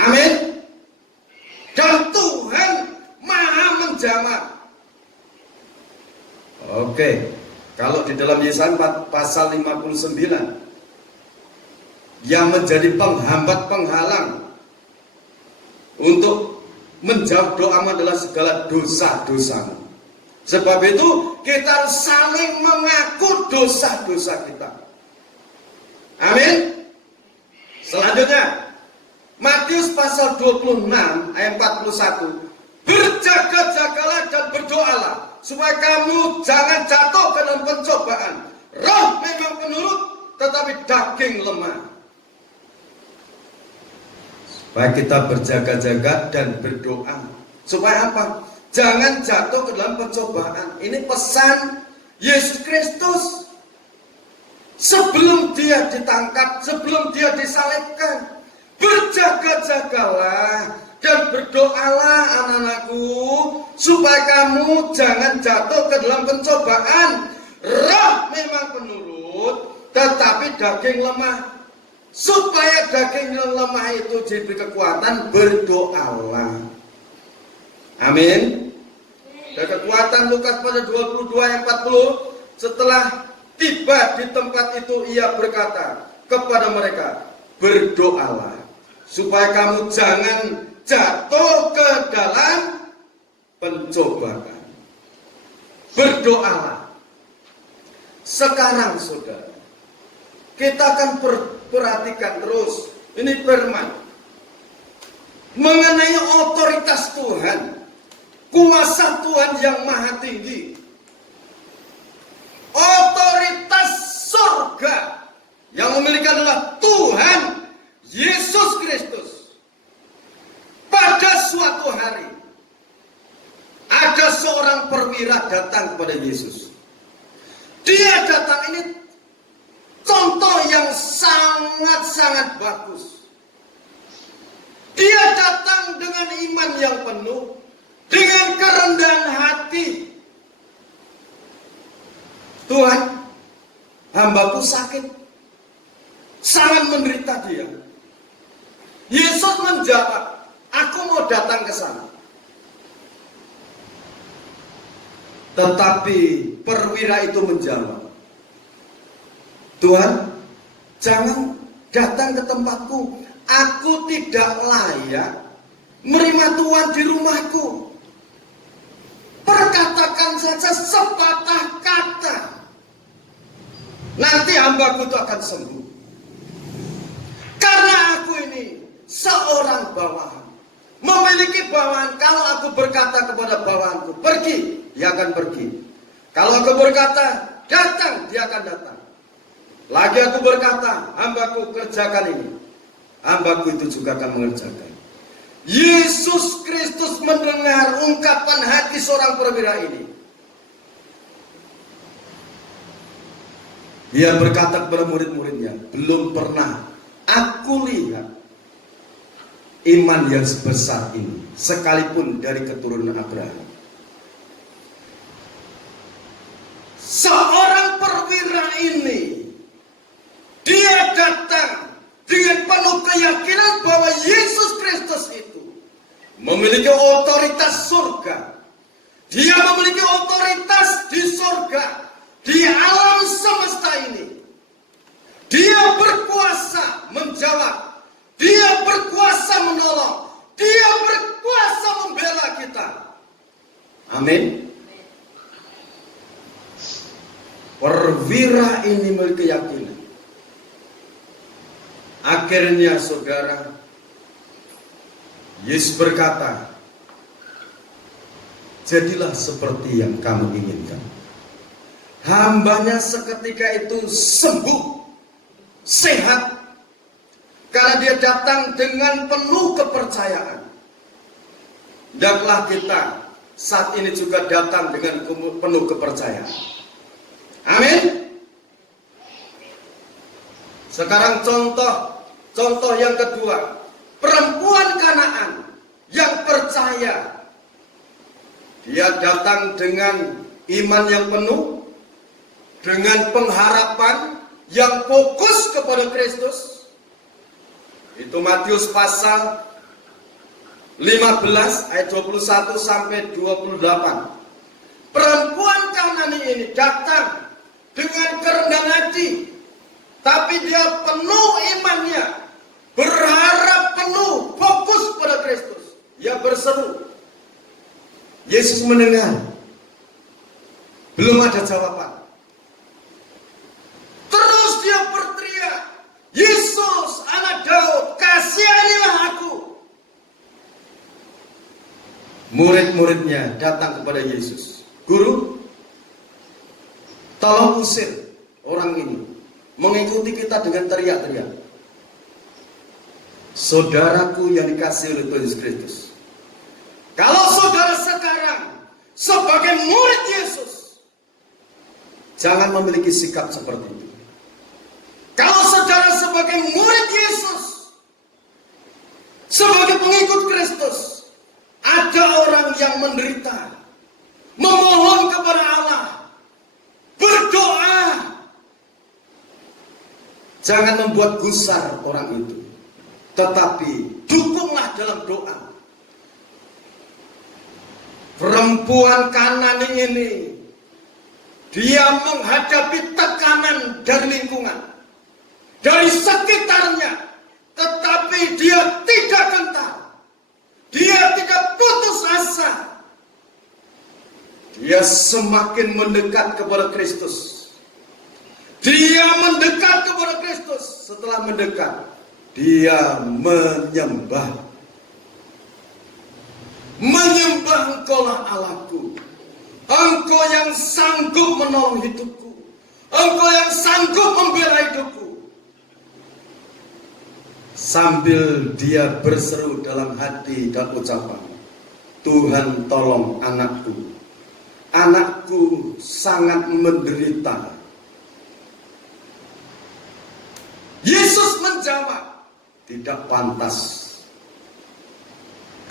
Amin. Dan Tuhan maha menjawab. Oke. Kalau di dalam Yesaya pasal 59, yang menjadi penghambat, penghalang untuk menjawab doamu adalah segala dosa-dosamu. Sebab itu kita harus saling mengaku dosa-dosa kita. Amin. Selanjutnya Matius pasal 26 ayat 41. Berjaga-jagalah dan berdoalah supaya kamu jangan jatuh ke dalam pencobaan. Roh memang penurut, tetapi daging lemah. Baik kita berjaga-jaga dan berdoa. Supaya apa? Jangan jatuh ke dalam pencobaan. Ini pesan Yesus Kristus. Sebelum dia ditangkap, sebelum dia disalibkan, berjaga-jagalah dan berdoalah anak-anakku, supaya kamu jangan jatuh ke dalam pencobaan. Roh memang penurut, tetapi daging lemah. Supaya daging yang lemah itu diberi kekuatan, berdoalah. Amin. Dan kekuatan Lukas pada 22 ayat 40. Setelah tiba di tempat itu, ia berkata kepada mereka, berdoalah supaya kamu jangan jatuh ke dalam pencobaan. Berdoalah. Sekarang saudara, kita akan perhatikan terus ini firman mengenai otoritas Tuhan, kuasa Tuhan yang maha tinggi, otoritas surga yang memiliki adalah Tuhan Yesus Kristus. datang kepada Yesus. Dia datang, ini contoh yang sangat-sangat bagus. Dia datang dengan iman yang penuh, dengan kerendahan hati. Tuhan, hambaku sakit, sangat menderita dia. Yesus menjawab, aku mau datang ke sana. Tetapi perwira itu menjawab, Tuhan, jangan datang ke tempatku. Aku tidak layak menerima Tuhan di rumahku. Perkatakan saja sepatah kata, nanti hambaku itu akan sembuh. Karena aku ini seorang bawahan, memiliki bawahan. Kalau aku berkata kepada bawahanku, pergi, dia akan pergi. Kalau aku berkata, datang, dia akan datang. Lagi aku berkata, hambaku kerjakan ini, hambaku itu juga akan mengerjakan. Yesus Kristus mendengar ungkapan hati seorang perwira ini. Dia berkata kepada murid-muridnya, belum pernah aku lihat iman yang sebesar ini, sekalipun dari keturunan Abraham. Seorang perwira ini, dia datang dengan penuh keyakinan bahwa Yesus Kristus itu memiliki otoritas surga. Dia memiliki otoritas di surga, di alam semesta ini. Dia berkuasa menjawab, dia berkuasa menolong, dia berkuasa membela kita. Amin. Perwira ini memiliki keyakinan. Akhirnya saudara, Yesus berkata, jadilah seperti yang kamu inginkan. Hambanya seketika itu sembuh, sehat, karena dia datang dengan penuh kepercayaan. Hendaklah kita saat ini juga datang dengan penuh kepercayaan. Amin. Sekarang contoh yang kedua, perempuan Kanaan yang percaya. Dia datang dengan iman yang penuh, dengan pengharapan yang fokus kepada Kristus. Itu Matius pasal 15 ayat 21 sampai 28. Perempuan Kanaan ini datang dengan kerendahan hati, tapi dia penuh imannya, berharap penuh, fokus pada Kristus. Dia berseru. Yesus mendengar. Belum ada jawaban. Terus dia berteriak, Yesus, anak Daud, kasihanilah aku. Murid-muridnya datang kepada Yesus. Guru, tolong usir orang ini mengikuti kita dengan teriak-teriak. Saudaraku yang dikasihi oleh Tuhan Yesus Kristus, kalau saudara sekarang sebagai murid Yesus, jangan memiliki sikap seperti itu. Kalau saudara sebagai murid Yesus, sebagai pengikut Kristus, ada orang yang menderita, memohon kepada Allah, berdoa, jangan membuat gusar orang itu, tetapi dukunglah dalam doa. Perempuan Kanaan ini, dia menghadapi tekanan dari lingkungan, dari sekitarnya, tetapi dia tidak gentar, dia tidak putus asa. Dia semakin mendekat kepada Kristus. Dia mendekat kepada Kristus. Setelah mendekat, dia menyembah. Menyembah, Engkaulah Allahku. Engkau yang sanggup menolong hidupku. Engkau yang sanggup membela hidupku. Sambil dia berseru dalam hati dan ucapan, Tuhan tolong anakku. anakku sangat menderita. Yesus menjawab, tidak pantas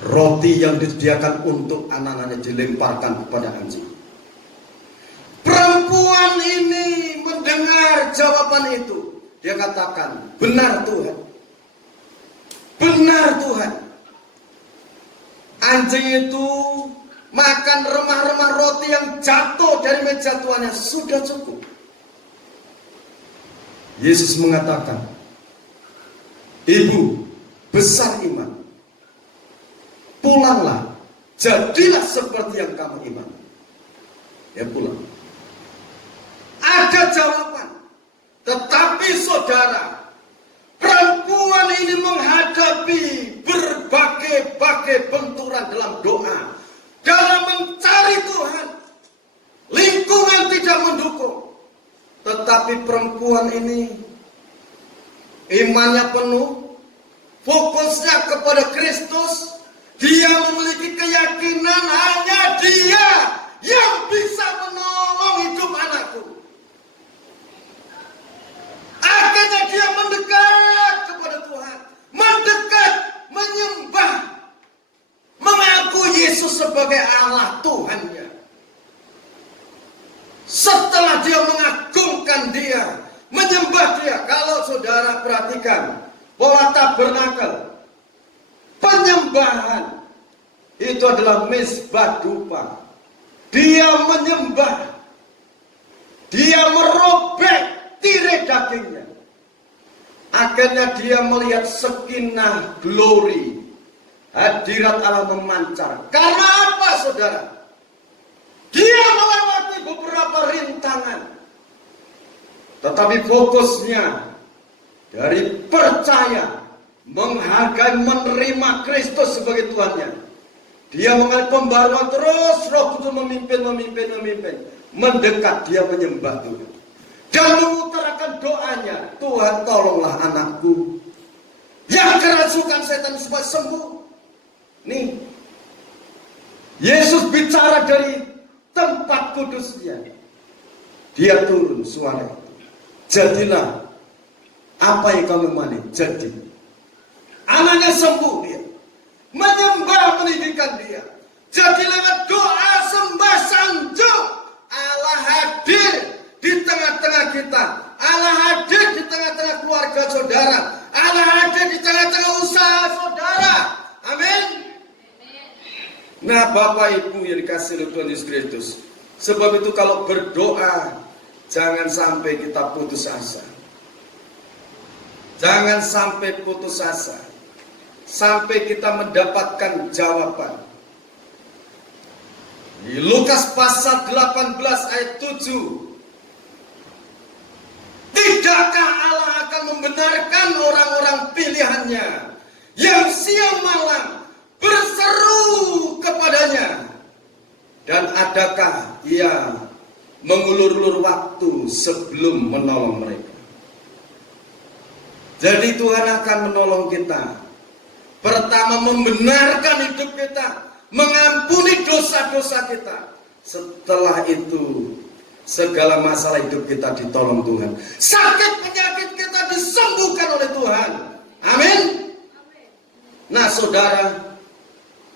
roti yang disediakan untuk anak-anaknya dilemparkan kepada anjing. Perempuan ini mendengar jawaban itu. Dia katakan, benar Tuhan. Benar Tuhan. Anjing itu makan remah-remah roti yang jatuh dari meja tuannya. Sudah cukup. Yesus mengatakan, ibu besar iman, pulanglah, jadilah seperti yang kamu iman. Ya pulang. Ada jawaban. Tetapi saudara, perempuan ini menghadapi berbagai benturan dalam doa, dalam mencari Tuhan. Lingkungan tidak mendukung. Tetapi perempuan ini imannya penuh, fokusnya kepada Kristus. Dia memiliki keyakinan hanya Dia yang bisa menolong hidup anakku. Akhirnya dia mendekat kepada Tuhan, mendekat, menyembah, mengaku Yesus sebagai Allah Tuhannya. Setelah dia mengagungkan Dia, menyembah Dia, kalau saudara perhatikan pola tabernakel, penyembahan itu adalah mezbah dupa. Dia menyembah, dia merobek tirai dagingnya. Akhirnya dia melihat sekinah glory, hadirat Allah memancar. Karena apa saudara? Dia melewati beberapa rintangan, tetapi fokusnya dari percaya, menghargai, menerima Kristus sebagai Tuhannya. Dia mengalami pembaruan terus, Roh Kudus memimpin. Mendekat, dia menyembah Tuhan. Dan mengutarakan doanya, Tuhan tolonglah anakku yang kerasukan setan supaya sembuh. Nih, Yesus bicara dari tempat kudusnya. Dia turun suara itu. Jadilah apa yang kamu mani, jadi. Anaknya sembuh dia. Menyembah pendidikan dia. Jadi lewat doa sembah sanjung, Allah hadir di tengah-tengah kita. Allah hadir di tengah-tengah keluarga saudara. Allah hadir di tengah-tengah usaha saudara. Amin. Nah, Bapak Ibu yang dikasih oleh Tuhan Yesus Kristus, sebab itu kalau berdoa jangan sampai kita putus asa. Jangan sampai putus asa. Sampai kita mendapatkan jawaban. Di Lukas pasal 18 ayat 7. Tidakkah Allah akan membenarkan orang-orang pilihannya yang siang malam berseru kepadanya? Dan adakah Ia mengulur-ulur waktu sebelum menolong mereka? Jadi Tuhan akan menolong kita. Pertama, membenarkan hidup kita, mengampuni dosa-dosa kita. Setelah itu, segala masalah hidup kita ditolong Tuhan. Sakit penyakit kita disembuhkan oleh Tuhan. Amin. Nah saudara,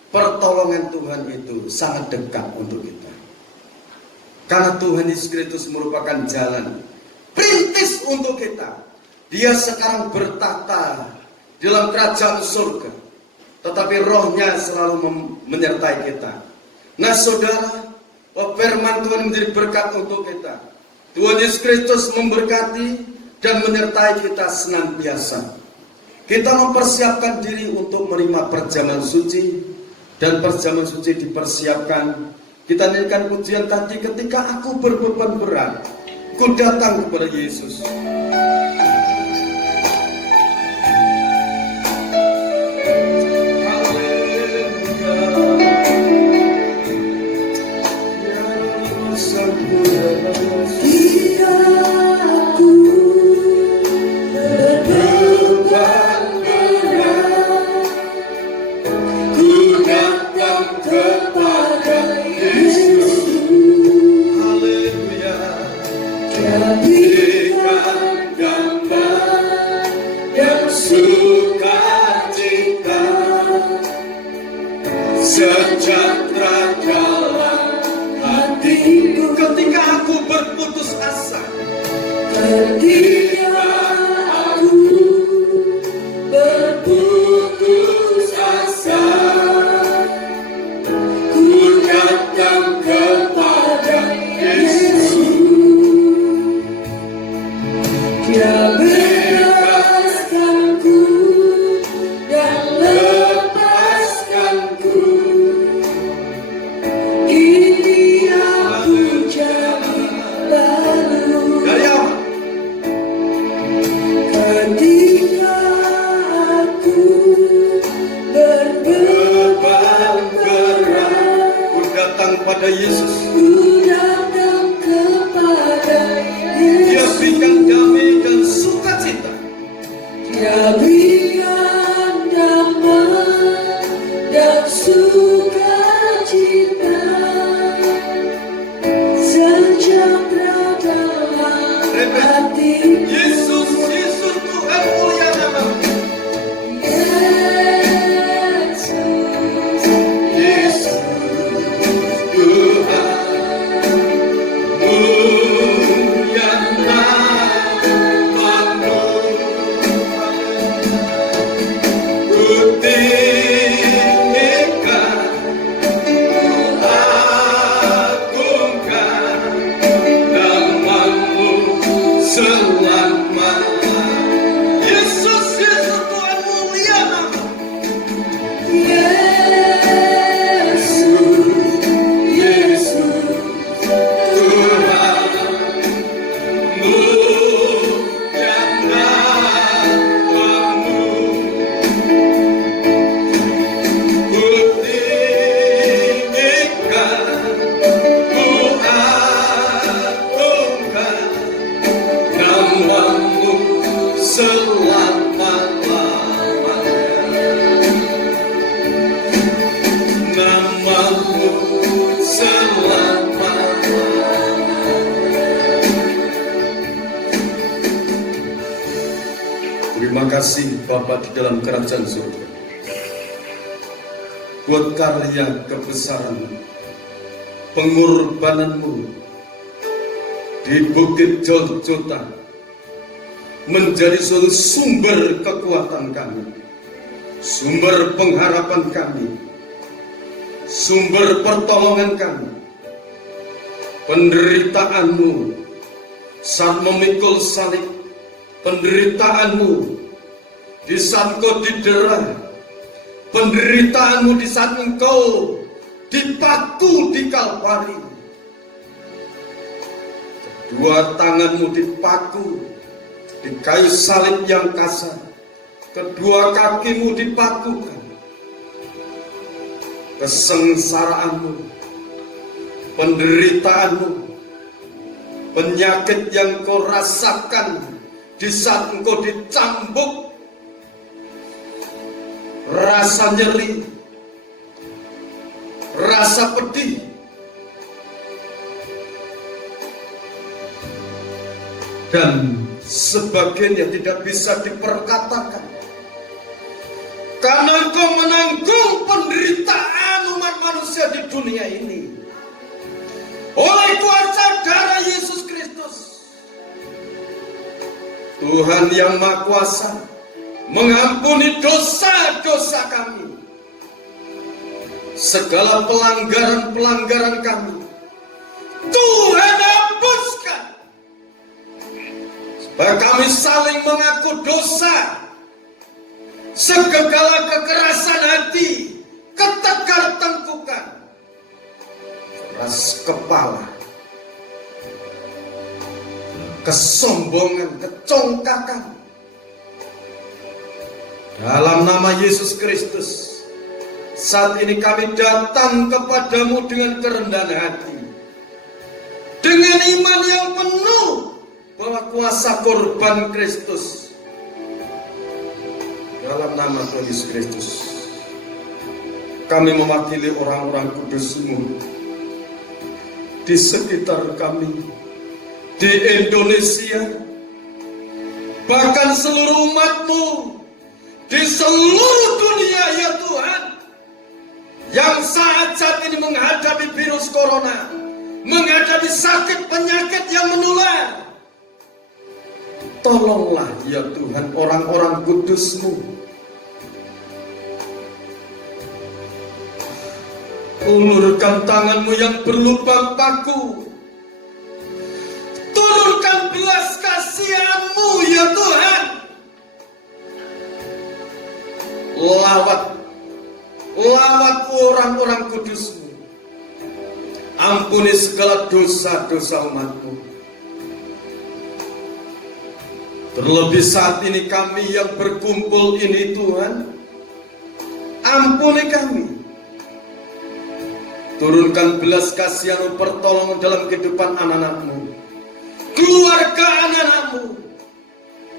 pertolongan Tuhan itu sangat dekat untuk kita. Karena Tuhan Yesus Kristus merupakan jalan perintis untuk kita. Dia sekarang bertata dalam kerajaan surga, tetapi rohnya selalu menyertai kita. Nah saudara, firman Tuhan menjadi berkat untuk kita. Tuhan Yesus Kristus memberkati dan menyertai kita senantiasa. Kita mempersiapkan diri untuk menerima perjamuan suci. Dan perjamuan suci dipersiapkan. Kita nyanyikan pujian tadi, ketika aku berbeban berat, ku datang kepada Yesus. Kepada Yesus. sukacita, sejahtera dalam hatiku. Ketika aku berputus asa, ketika aku berputus asa, ku datang kepada Yesus. Dia bebaskanku dan lepaskanku. Kini aku jadi baru. dari apa? Ketika aku berbeban berat, Ku datang pada Yesus. ku datang kepada Dia Yesus. berikan damai dan sukacita. Dia berikan damai dan sukacita, sejahtera dalam hati. Yesus, Yesus Tuhan mulia namamu. Yesus, Yesus Tuhan mulia namamu. Ku tinggikan, ku agungkan namamu selama-lamanya. Yesus, Yesus Tuhan mulia namamu. Yesus, Yesus, Tuhan mulia namamu. Ku tinggikan, ku agungkan namamu selama-lamanya. Namamu selama-lamanya. Terima kasih Bapa di dalam kerajaan surga, buat karya kebesaran pengorbananmu di Bukit Golgota, menjadi suatu sumber kekuatan kami, sumber pengharapan kami, sumber pertolongan kami. Penderitaanmu saat memikul salib, penderitaanmu di saat engkau didera, penderitaanmu di saat engkau dipaku di Kalvari, kedua tanganmu dipaku di kayu salib yang kasar, kedua kakimu dipakukan. Kesengsaraanmu, penderitaanmu, penyakit yang kau rasakan di saat engkau dicambuk, rasa nyeri, rasa pedih, dan sebagainya tidak bisa diperkatakan. Karena engkau menanggung penderitaan umat manusia di dunia ini oleh kuasa darah Yesus Kristus. Tuhan yang Maha Kuasa mengampuni dosa-dosa kami, segala pelanggaran-pelanggaran kami Tuhan hapuskan, supaya kami saling mengaku dosa, segala kekerasan hati, ketegar tengkukan, keras kepala, kesombongan, kecongkakan. Dalam nama Yesus Kristus, saat ini kami datang kepadamu dengan kerendahan hati, dengan iman yang penuh bahwa kuasa korban Kristus. Dalam nama Tuhan Yesus Kristus, kami mewakili orang-orang kudus-Mu di sekitar kami, di Indonesia, bahkan seluruh umat-Mu di seluruh dunia ya Tuhan, yang saat ini menghadapi virus corona, menghadapi sakit penyakit yang menular. Tolonglah ya Tuhan orang-orang kudus-Mu. Ulurkan tangan-Mu yang berlubang paku. Turunkan belas kasihan-Mu ya Tuhan. Lawat orang-orang kudus-Mu. Ampuni segala dosa-dosa umat-Mu. Terlebih saat ini kami yang berkumpul ini Tuhan, ampuni kami. Turunkan belas kasihan-Mu, pertolongan dalam kehidupan anak-anak-Mu, keluarga anak-anak-Mu.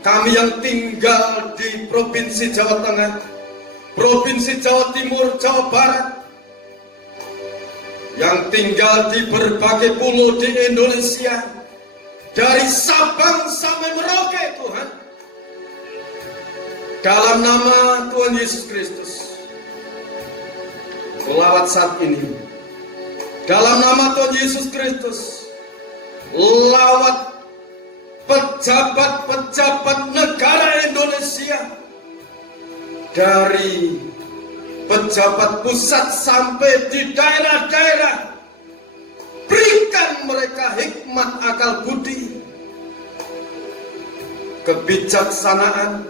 Kami yang tinggal di Provinsi Jawa Tengah, Provinsi Jawa Timur, Jawa Barat, yang tinggal di berbagai pulau di Indonesia, dari Sabang sampai Merauke Tuhan. Dalam nama Tuhan Yesus Kristus, lawat saat ini. Dalam nama Tuhan Yesus Kristus, lawat pejabat-pejabat negara Indonesia, dari pejabat pusat sampai di daerah-daerah. Berikan mereka hikmat akal budi, kebijaksanaan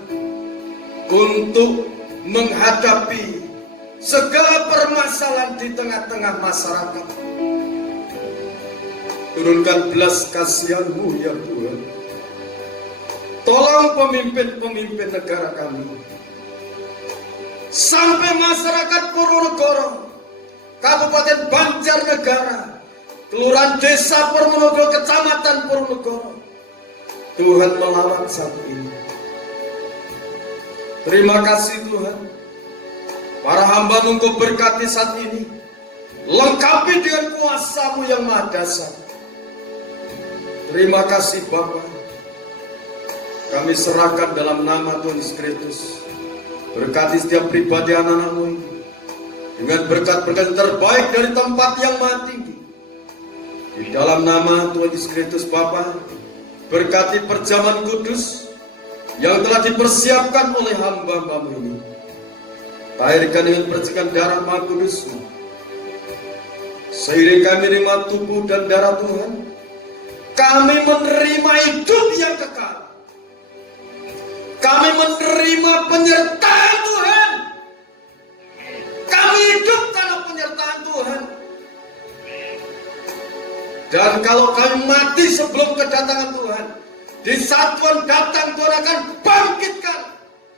untuk menghadapi segala permasalahan di tengah-tengah masyarakat. Turunkan belas kasihan-Mu ya Tuhan. Tolong pemimpin-pemimpin negara kami, sampai masyarakat Purworejo, Kabupaten Banjarnegara, Kelurahan Desa Purworejo, Kecamatan Purworejo. Tuhan melawat saat ini. Terima kasih Tuhan. Para hamba-Mu Engkau berkati saat ini. Lengkapi dengan kuasa-Mu yang maha dahsyat. Terima kasih Bapa. Kami serahkan dalam nama Tuhan Yesus Kristus. Berkati setiap pribadi anak-anak-Mu ini dengan berkat-berkat terbaik dari tempat yang maha tinggi. Di dalam nama Tuhan Yesus Kristus Bapa, berkati perjamuan kudus yang telah dipersiapkan oleh hamba-Hamba-Mu ini. Tahirkan dengan percikan darah Maha Kudus-Mu. Seiring kami menerima tubuh dan darah Tuhan, kami menerima hidup yang kekal. Kami menerima penyertaan Tuhan. Kami hidup karena penyertaan Tuhan. Dan kalau kami mati sebelum kedatangan Tuhan, di saat Tuhan datang, Tuhan akan bangkitkan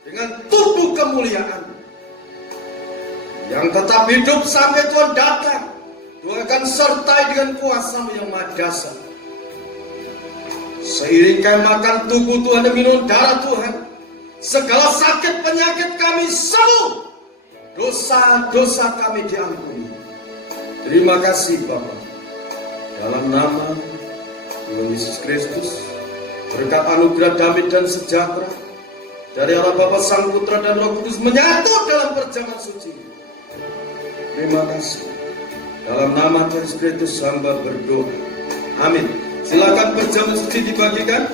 dengan tubuh kemuliaan yang tetap hidup sampai Tuhan datang. Tuhan akan sertai dengan kuasa-Mu yang maha dahsyat. Seiring kami makan tubuh Tuhan dan minum darah Tuhan, segala sakit penyakit kami sembuh, dosa-dosa kami diampuni. Terima kasih Bapa. Dalam nama Tuhan Yesus Kristus, berkat anugerah damai dan sejahtera dari Allah Bapa, Sang Putra dan Roh Kudus menyatu dalam perjamuan suci. Terima kasih. Dalam nama Tuhan Yesus Kristus hamba berdoa. Amin. Silakan perjamuan suci dibagikan.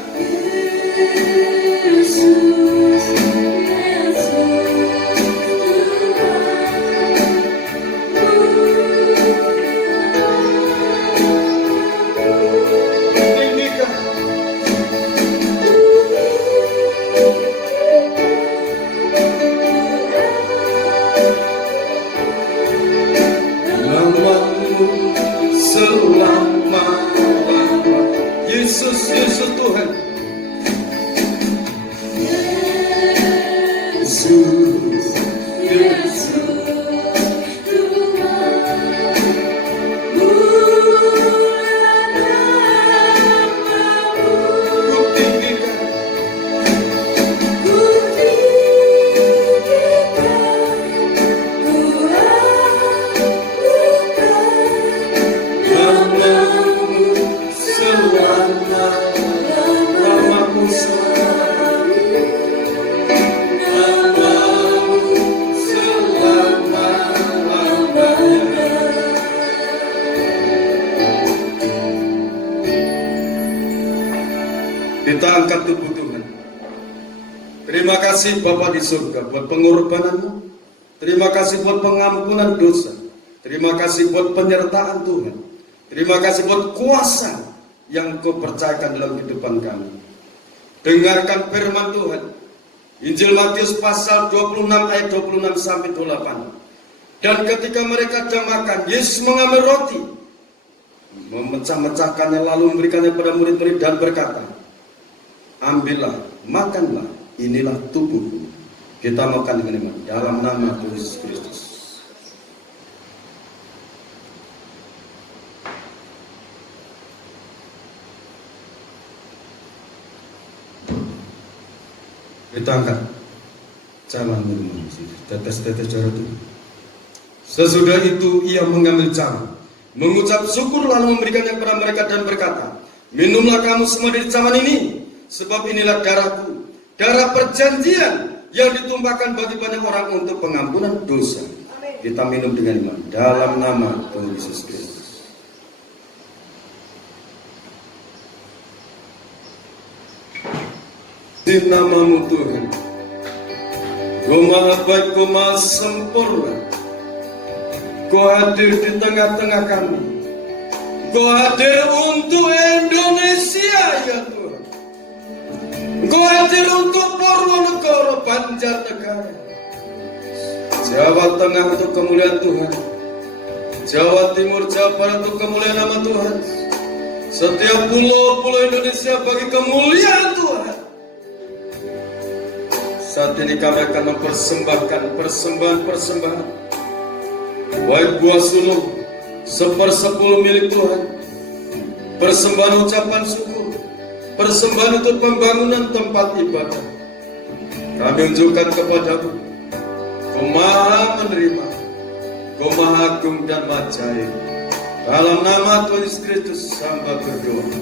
Yesus, Yesus Tuhan. Yesus, Yesus Tuhan. Ku tinggikan, namamu selama namamu selama. Terima kasih Bapa di surga buat pengorbanan-Mu. Terima kasih buat pengampunan dosa. Terima kasih buat penyertaan Tuhan. Terima kasih buat kuasa yang Kau percayakan dalam kehidupan kami. Dengarkan firman Tuhan. Injil Matius pasal 26 ayat 26 sampai 28. Dan ketika mereka sedang makan, Yesus mengambil roti, memecah-mecahkannya lalu memberikannya pada murid-murid dan berkata, ambillah, makanlah, inilah tubuhku. Kita makan dengan iman dalam nama Tuhan Yesus Kristus. Kita angkat cawan minum, tetes-tetes darah itu. Sesudah itu ia mengambil cawan, mengucap syukur lalu memberikannya kepada mereka dan berkata, minumlah kamu semua dari cawan ini, sebab inilah darahku, darah perjanjian yang ditumpahkan bagi banyak orang untuk pengampunan dosa. Kita minum dengan iman dalam nama Tuhan Yesus Kristus. Di nama-Mu Tuhan, Kau maha baik, Kau maha sempurna. Kau hadir di tengah-tengah kami. Kau hadir untuk Indonesia ya Tuhan. Kau hadir untuk Purwonegoro, Banjarnegara, Jawa Tengah untuk kemuliaan Tuhan, Jawa Timur, Jawa Barat untuk kemuliaan nama Tuhan, setiap pulau-pulau Indonesia bagi kemuliaan Tuhan. Saat ini kami akan mempersembahkan persembahan-persembahan, baik buah sulung 1/10 milik Tuhan, persembahan ucapan syukur, persembahan untuk pembangunan tempat ibadah. Kami unjukkan kepadamu, Kau maha menerima, Kau maha agung dan ajaib. Dalam nama Tuhan Yesus Kristus hamba berdoa.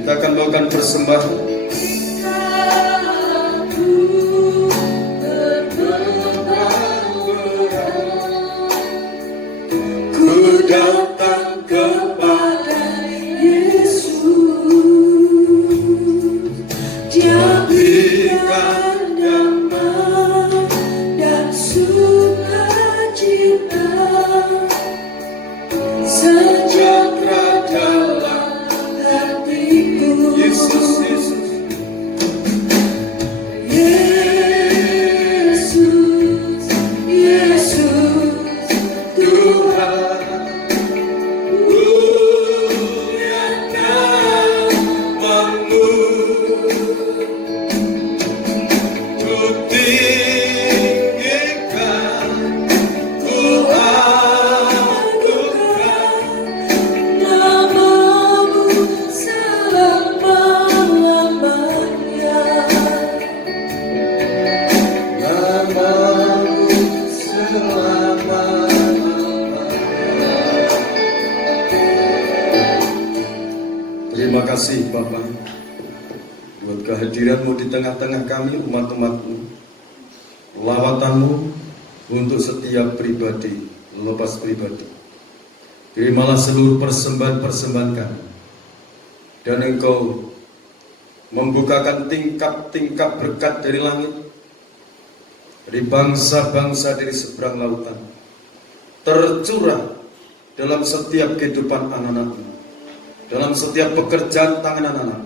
Kita akan bawakan persembahan. Ku datang kepada Yesus, Dia berikan damai dan sukacita, sejahtera dalam hatiku. Yesus, Yesus. Yesus, Yesus, Tuhan. Terima kasih Bapak buat kehadiran-Mu di tengah-tengah kami umat-umat-Mu, lawatan-Mu untuk setiap pribadi, lepas pribadi. Terimalah seluruh persembahan-persembahan kami, dan Engkau membukakan tingkap-tingkap berkat dari langit, dari bangsa-bangsa dari seberang lautan, tercurah dalam setiap kehidupan anak-anak-Mu, dalam setiap pekerjaan tangan anak-anak.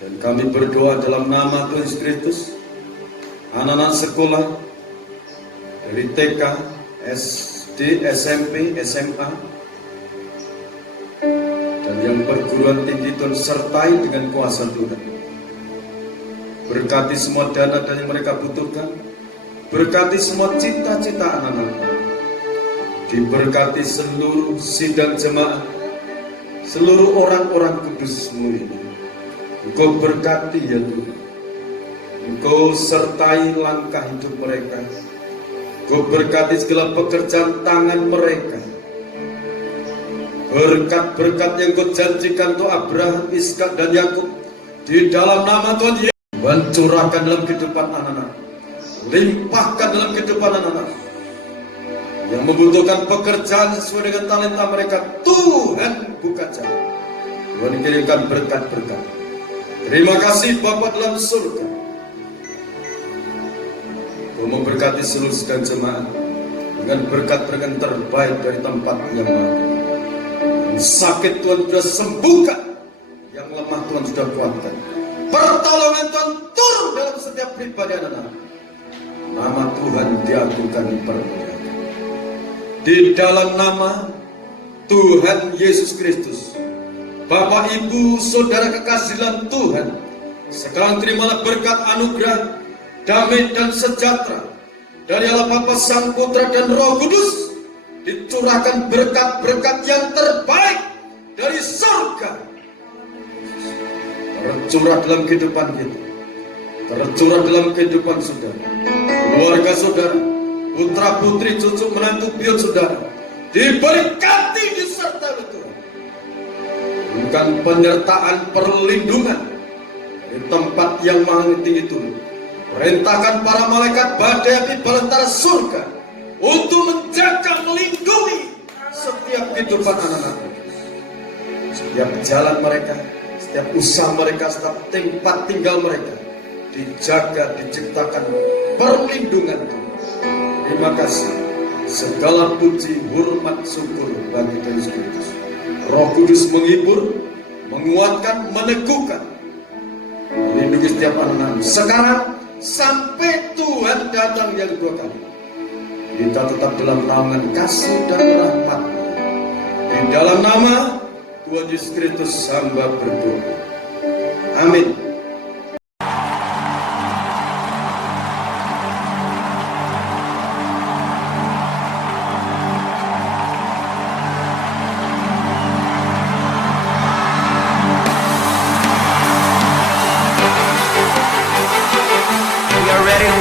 Dan kami berdoa dalam nama Tuhan Yesus Kristus, anak-anak sekolah dari TK, SD, SMP, SMA, dan yang perguruan tinggi Tuhan sertai dengan kuasa Tuhan. Berkati semua dana dan yang mereka butuhkan, berkati semua cita-cita anak-anak, diberkati seluruh sidang jemaat, seluruh orang-orang kudus-Mu ini. Engkau berkati ya Tuhan. Engkau sertai langkah hidup mereka. Engkau berkati segala pekerjaan tangan mereka. Berkat-berkat yang Kau janjikan untuk Abraham, Ishak dan Yakub, di dalam nama Tuhan Yesus, curahkan dalam kehidupan anak-anak, limpahkan dalam kehidupan anak-anak yang membutuhkan pekerjaan sesuai dengan talenta mereka. Tuhan buka jalan, Tuhan kirimkan berkat-berkat, Terima kasih Bapa dalam surga. Kau memberkati seluruh sedang jemaat dengan berkat-berkat terbaik dari tempat yang mana. Yang sakit Tuhan sudah sembuhkan, yang lemah Tuhan sudah kuatkan. Pertolongan Tuhan turun dalam setiap pribadi anak-anak. Nama Tuhan diagungkan, dipermuliakan. Di dalam nama Tuhan Yesus Kristus, Bapak, Ibu, Saudara kekasih dalam Tuhan, sekarang terimalah berkat anugerah, damai dan sejahtera dari Allah Bapa, Sang Putra dan Roh Kudus. Dicurahkan berkat-berkat yang terbaik dari surga, tercurah dalam kehidupan kita, tercurah dalam kehidupan saudara, keluarga saudara, putra putri, cucu menantu buyut saudara, diberkati disertai oleh Tuhan. Bukan penyertaan, perlindungan dari tempat yang maha tinggi itu. Perintahkan para malaikat badai api balentara surga untuk menjaga, melindungi setiap kehidupan anak-anak, setiap jalan mereka, setiap usaha mereka, setiap tempat tinggal mereka, dijaga, diciptakan perlindungan Tuhan. Terima kasih. Segala puji, hormat, syukur bagi Tuhan Yesus Kristus. Roh Kudus menghibur, menguatkan, meneguhkan, melindungi setiap anak-anak sekarang sampai Tuhan datang yang kedua kali. Kita tetap dalam naungan kasih dan rahmat. Di dalam nama Tuhan Yesus Kristus hamba berdoa. Amin.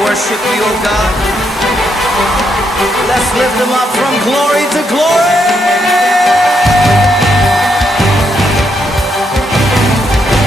Worship you, oh God. Let's lift them up from glory to glory.